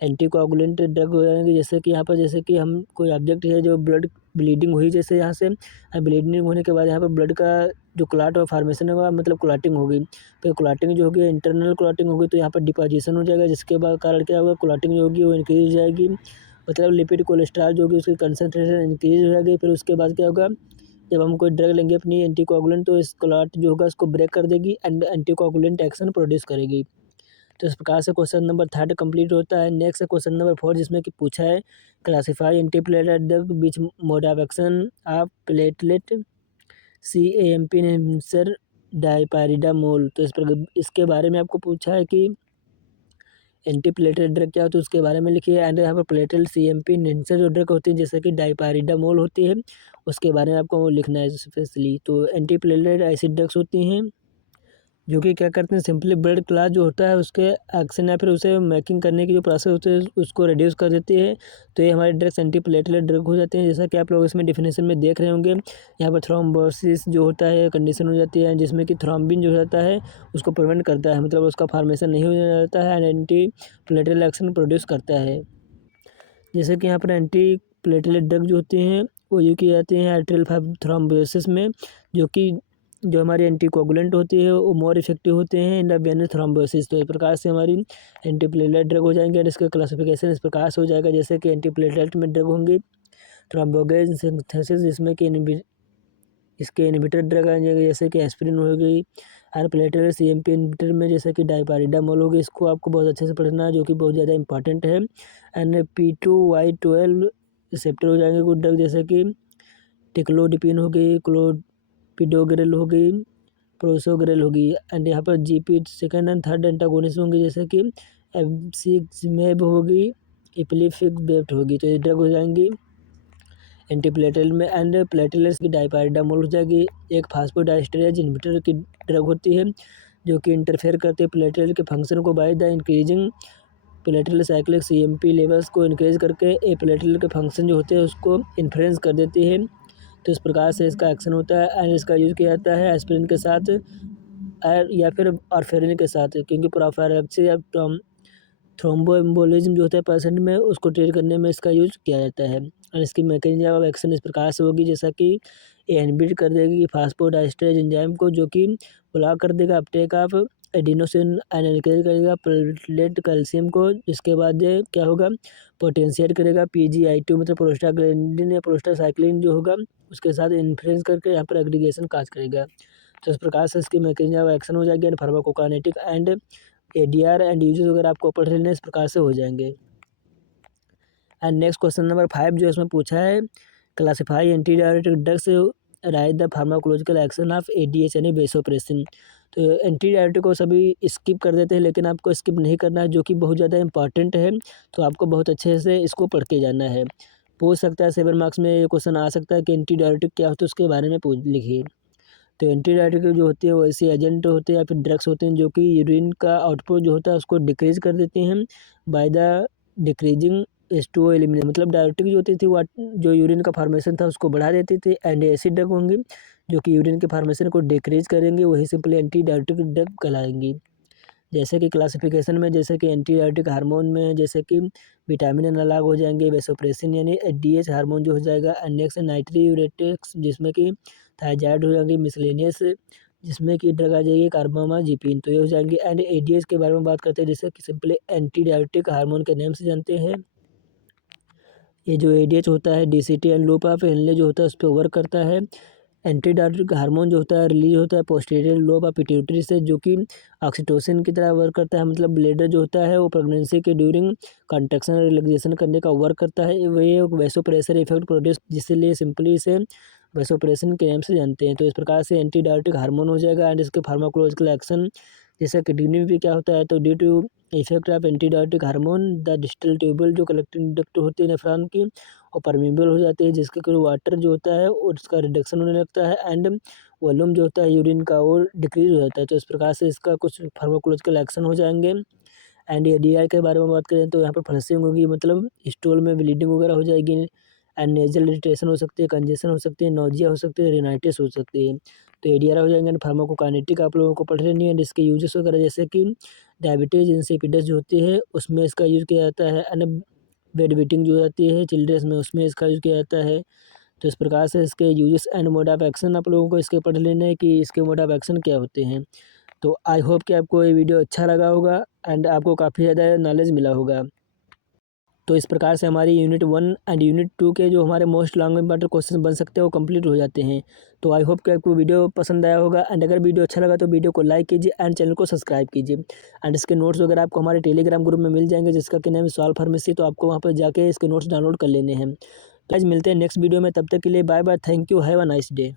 एंटीकोगुलेंट ड्रग हो जाएंगे जैसे कि यहाँ पर जैसे कि हम कोई ऑब्जेक्ट है जो ब्लड ब्लीडिंग हुई जैसे यहाँ से ब्लीडिंग होने के बाद यहाँ पर ब्लड का जो क्लॉट और फॉर्मेशन होगा मतलब क्लॉटिंग होगी, तो क्लॉटिंग जो होगी इंटरनल क्लॉटिंग होगी तो यहाँ पर डिपोजिशन हो जाएगा जिसके बाद कारण क्या होगा क्लॉटिंग जो होगी वो इंक्रीज हो जाएगी, मतलब लिपिड कोलेस्ट्रॉल जो होगी उसकी कंसनट्रेशन इंक्रीज हो जाएगी। फिर उसके बाद क्या होगा जब हम कोई ड्रग लेंगे अपनी एंटीकोगुलेंट तो इस क्लॉट जो होगा उसको ब्रेक कर देगी एंड एंटीकोगुलेंट एक्शन प्रोड्यूस करेगी। तो इस प्रकार से क्वेश्चन नंबर 3 कंप्लीट होता है। नेक्स्ट है क्वेश्चन नंबर 4 जिसमें कि पूछा है classify antiplatelet drug which mode of action of platelet CAMP inhibitor dipyridamole. तो इसके बारे में आपको पूछा है कि एंटीप्लेटलेट ड्रग क्या होती है उसके बारे में लिखिए एंड यहाँ पर प्लेटलेट CAMP इन्हिबिटर जो ड्रग होती है जैसे कि डायपाइरिडामोल होती है उसके बारे में आपको लिखना है स्पेशली। तो एंटीप्लेटलेट ऐसी ड्रग्स होती हैं जो कि क्या करते हैं सिंपली ब्लड क्लॉट जो होता है उसके एक्शन या फिर उसे मेकिंग करने की जो प्रोसेस होती है उसको रिड्यूस कर देती है। तो ये हमारे ड्रग्स एंटीप्लेटलेट ड्रग हो जाते हैं जैसा कि आप लोग इसमें डिफिनेशन में देख रहे होंगे। यहाँ पर थ्रोम्बोसिस जो होता है कंडीशन हो जाती है जिसमें कि थ्रोम्बिन जो होता है उसको प्रिवेंट करता है, मतलब उसका फॉर्मेशन नहीं हो जाता है एंड एंटीप्लेटलेट एक्शन प्रोड्यूस करता है। जैसे कि यहाँ पर एंटीप्लेटलेट ड्रग जो होती हैं वो यूज की जाती हैं आर्टेरियल थ्रोम्बोसिस में, जो कि जो हमारी एंटीकोगुलेंट होती है वो मोर इफेक्टिव होते हैं इन द वेनस थ्रोम्बोसिस। तो इस प्रकार से हमारी एंटीप्लेटलेट ड्रग हो जाएंगे और इसका क्लासिफिकेशन इस प्रकार से हो जाएगा जैसे कि एंटीप्लेटलेट में ड्रग होंगी थ्रोम्बोगेन सिंथेसिस जिसमें कि इसके इनहिबिटर ड्रग आ जाएंगे जैसे कि एस्पिरिन हो गई, और प्लेटलेट CAMP इनहिबिटर में जैसे कि डायपाइरिडामोल होगी, इसको आपको बहुत अच्छे से पढ़ना है जो कि बहुत ज़्यादा इंपॉर्टेंट है। एंड P2Y12 रिसेप्टर हो जाएंगे कुछ ड्रग जैसे कि टिक्लोडिपिन हो गई, क्लोपिडोग्रेल हो गई, प्रोसोग्रेल होगी एंड यहाँ पर GP second and third antagonist होंगे जैसे कि एब्सिक्सिमेब होगी, इप्लीफिक होगी। तो ये ड्रग हो जाएंगी एंटीप्लेटलेट में एंड प्लेटलेट्स की डायपाइरिडामोल हो जाएगी एक फास्फोडाइस्टरेज इनहिबिटर की ड्रग होती है जो कि इंटरफेयर करते हैं प्लेटलेट के फंक्शन को by the increasing platelet cyclic CAMP levels को इंक्रीज करके ए प्लेटलेट के फंक्शन जो होते हैं उसको इन्फ्लुएंस कर देती है। तो इस प्रकार से इसका एक्शन होता है एंड इसका यूज किया जाता है एस्पिरिन के साथ या फिर वारफेरिन के साथ, क्योंकि प्रोफिलैक्सिस या थ्रोम्बोएम्बोलिज्म जो होता है पेशेंट में, उसको ट्रीट करने में इसका यूज़ किया जाता है। और इसकी मैकेनिज्म ऑफ एक्शन इस प्रकार से होगी, जैसा कि ये इनहिबिट कर देगी फास्फोडाइस्टरेज एंजाइम को, जो कि ब्लॉक कर देगा Uptake of adenosine and encourage करेगा प्लेटलेट कैल्शियम को। इसके बाद ये क्या होगा, पोटेंशिएट करेगा PGI2 मतलब प्रोस्टाग्लैंडिन या प्रोस्टासाइक्लिन जो होगा उसके साथ इन्फ्लुएंस करके यहाँ पर एग्रीगेशन काज करेगा। तो इस प्रकार से इसकी मैकेनिज्म ऑफ एक्शन हो जाएगी and pharmacokinetic and ADR and uses वगैरह आपको पढ़ लेने इस प्रकार से हो जाएंगे। एंड नेक्स्ट क्वेश्चन नंबर 5 जो इसमें पूछा है, classify antidiuretic drugs write the pharmacological action of ADH यानी वेसोप्रेसिन। तो एंटीडायरेटिक को सभी स्किप कर देते हैं, लेकिन आपको स्किप नहीं करना है, जो कि बहुत ज़्यादा इंपॉर्टेंट है। तो आपको बहुत अच्छे से इसको पढ़ के जाना है। पूछ सकता है 7 मार्क्स में ये क्वेश्चन आ सकता है कि एंटीडायरेटिक क्या होता है, उसके बारे में पूछ लिखिए। तो एंटीडायरेटिक जो होती है वो ऐसे एजेंट होते हैं या फिर ड्रग्स होते हैं जो कि यूरिन का आउटपुट जो होता है उसको डिक्रीज कर देते हैं by the decreasing H2O elimination. मतलब डायरेटिक जो होती थी वो जो यूरिन का फार्मेशन था उसको बढ़ा देती थी, एंड एसिड ड्रग होंगी जो कि यूरिन के फार्मेशन को डिक्रीज करेंगे, वही सिंपली एंटी डायरेटिक ड्रग कहलाएंगी। जैसे कि क्लासिफिकेशन में, जैसे कि एंटीबायोटिक हार्मोन में जैसे कि विटामिन एनालॉग हो जाएंगे, वेसोप्रेसिन यानी DH हार्मोन जो हो जाएगा, नेक्स्ट नाइट्रीयूरेटिक्स जिसमें कि थायजाइड हो जाएंगे, मिसलेनियस जिसमें कि ड्रग आ जाएगी कार्बामाजिपिन, तो ये हो जाएंगे। एंड ADH के बारे में बात करते हैं, जैसे कि सिंपली एंटीडायरेटिक हार्मोन के नेम से जानते हैं। ये जो ADH होता है DCT and loop of Henle जो होता है उस पर वर्क करता है। एंटीडायरेटिक हार्मोन जो होता है रिलीज होता है पोस्टीरियर लोब ऑफ पिट्यूटरी से, जो कि ऑक्सीटोसिन की तरह वर्क करता है। मतलब ब्लेडर जो होता है वो प्रेगनेंसी के ड्यूरिंग कंट्रैक्शन और रिलैक्सेशन करने का वर्क करता है। वही एक वैसोप्रेशर इफेक्ट प्रोड्यूस, जिसलिए सिंपली इसे वैसोप्रेशन के नाम से जानते हैं। तो इस प्रकार से एंटीडायरेटिक हार्मोन हो जाएगा। एंड इसके फार्माकोलॉजिकल एक्शन जैसे किडनी में क्या होता है, तो due to effect of antidiuretic hormone the distal tubule जो कलेक्टिंग डक्ट होती है नेफ्रॉन की और परमेबल हो जाती है, जिसके थ्रू वाटर जो होता है और उसका रिडक्शन होने लगता है एंड वॉल्यूम जो होता है यूरिन का वो डिक्रीज हो जाता है। तो इस प्रकार से इसका कुछ फार्माकोलॉजिकल एक्शन हो जाएंगे। एंड ये DI के बारे में बात करें तो यहाँ पर फ्लशिंग होगी, मतलब स्टूल में ब्लीडिंग वगैरह हो जाएगी, एंड नेजल इरिटेशन हो सकती है, कंजेशन हो सकती है, नोजिया हो सकती है, रिनाइटिस हो सकती है। तो ADR हो जाएंगे। एंड फार्माकोकाइनेटिक आप लोगों को पढ़ लेनी है। एंड इसके यूजेस वगैरह जैसे कि डायबिटीज इंसिपिडस जो होती है उसमें इसका यूज़ किया जाता है, एंड बेड वेटिंग जो जाती है चिल्ड्रंस में उसमें इसका यूज़ किया जाता है। तो इस प्रकार से इसके uses and mode of action आप लोगों को इसके पढ़ लेना है कि इसके मोड ऑफ एक्शन क्या होते हैं। तो आई होप कि आपको ये वीडियो अच्छा लगा होगा एंड आपको काफ़ी ज़्यादा नॉलेज मिला होगा। तो इस प्रकार से हमारी यूनिट 1 एंड यूनिट 2 के जो हमारे मोस्ट लॉन्ग इंपॉर्टेंट क्वेश्चन बन सकते हैं वो कंप्लीट हो जाते हैं। तो आई होप कि आपको वीडियो पसंद आया होगा। एंड अगर वीडियो अच्छा लगा तो वीडियो को लाइक कीजिए एंड चैनल को सब्सक्राइब कीजिए। एंड इसके नोट्स वगैरह आपको हमारे टेलीग्राम ग्रुप में मिल जाएंगे, जिसका कि नाम है सॉल्व फार्मेसी। तो आपको वहाँ पर जाके इसके नोट्स डाउनलोड कर लेने हैं। तो आज मिलते हैं नेक्स्ट वीडियो में, तब तक के लिए bye bye, thank you, have a nice day.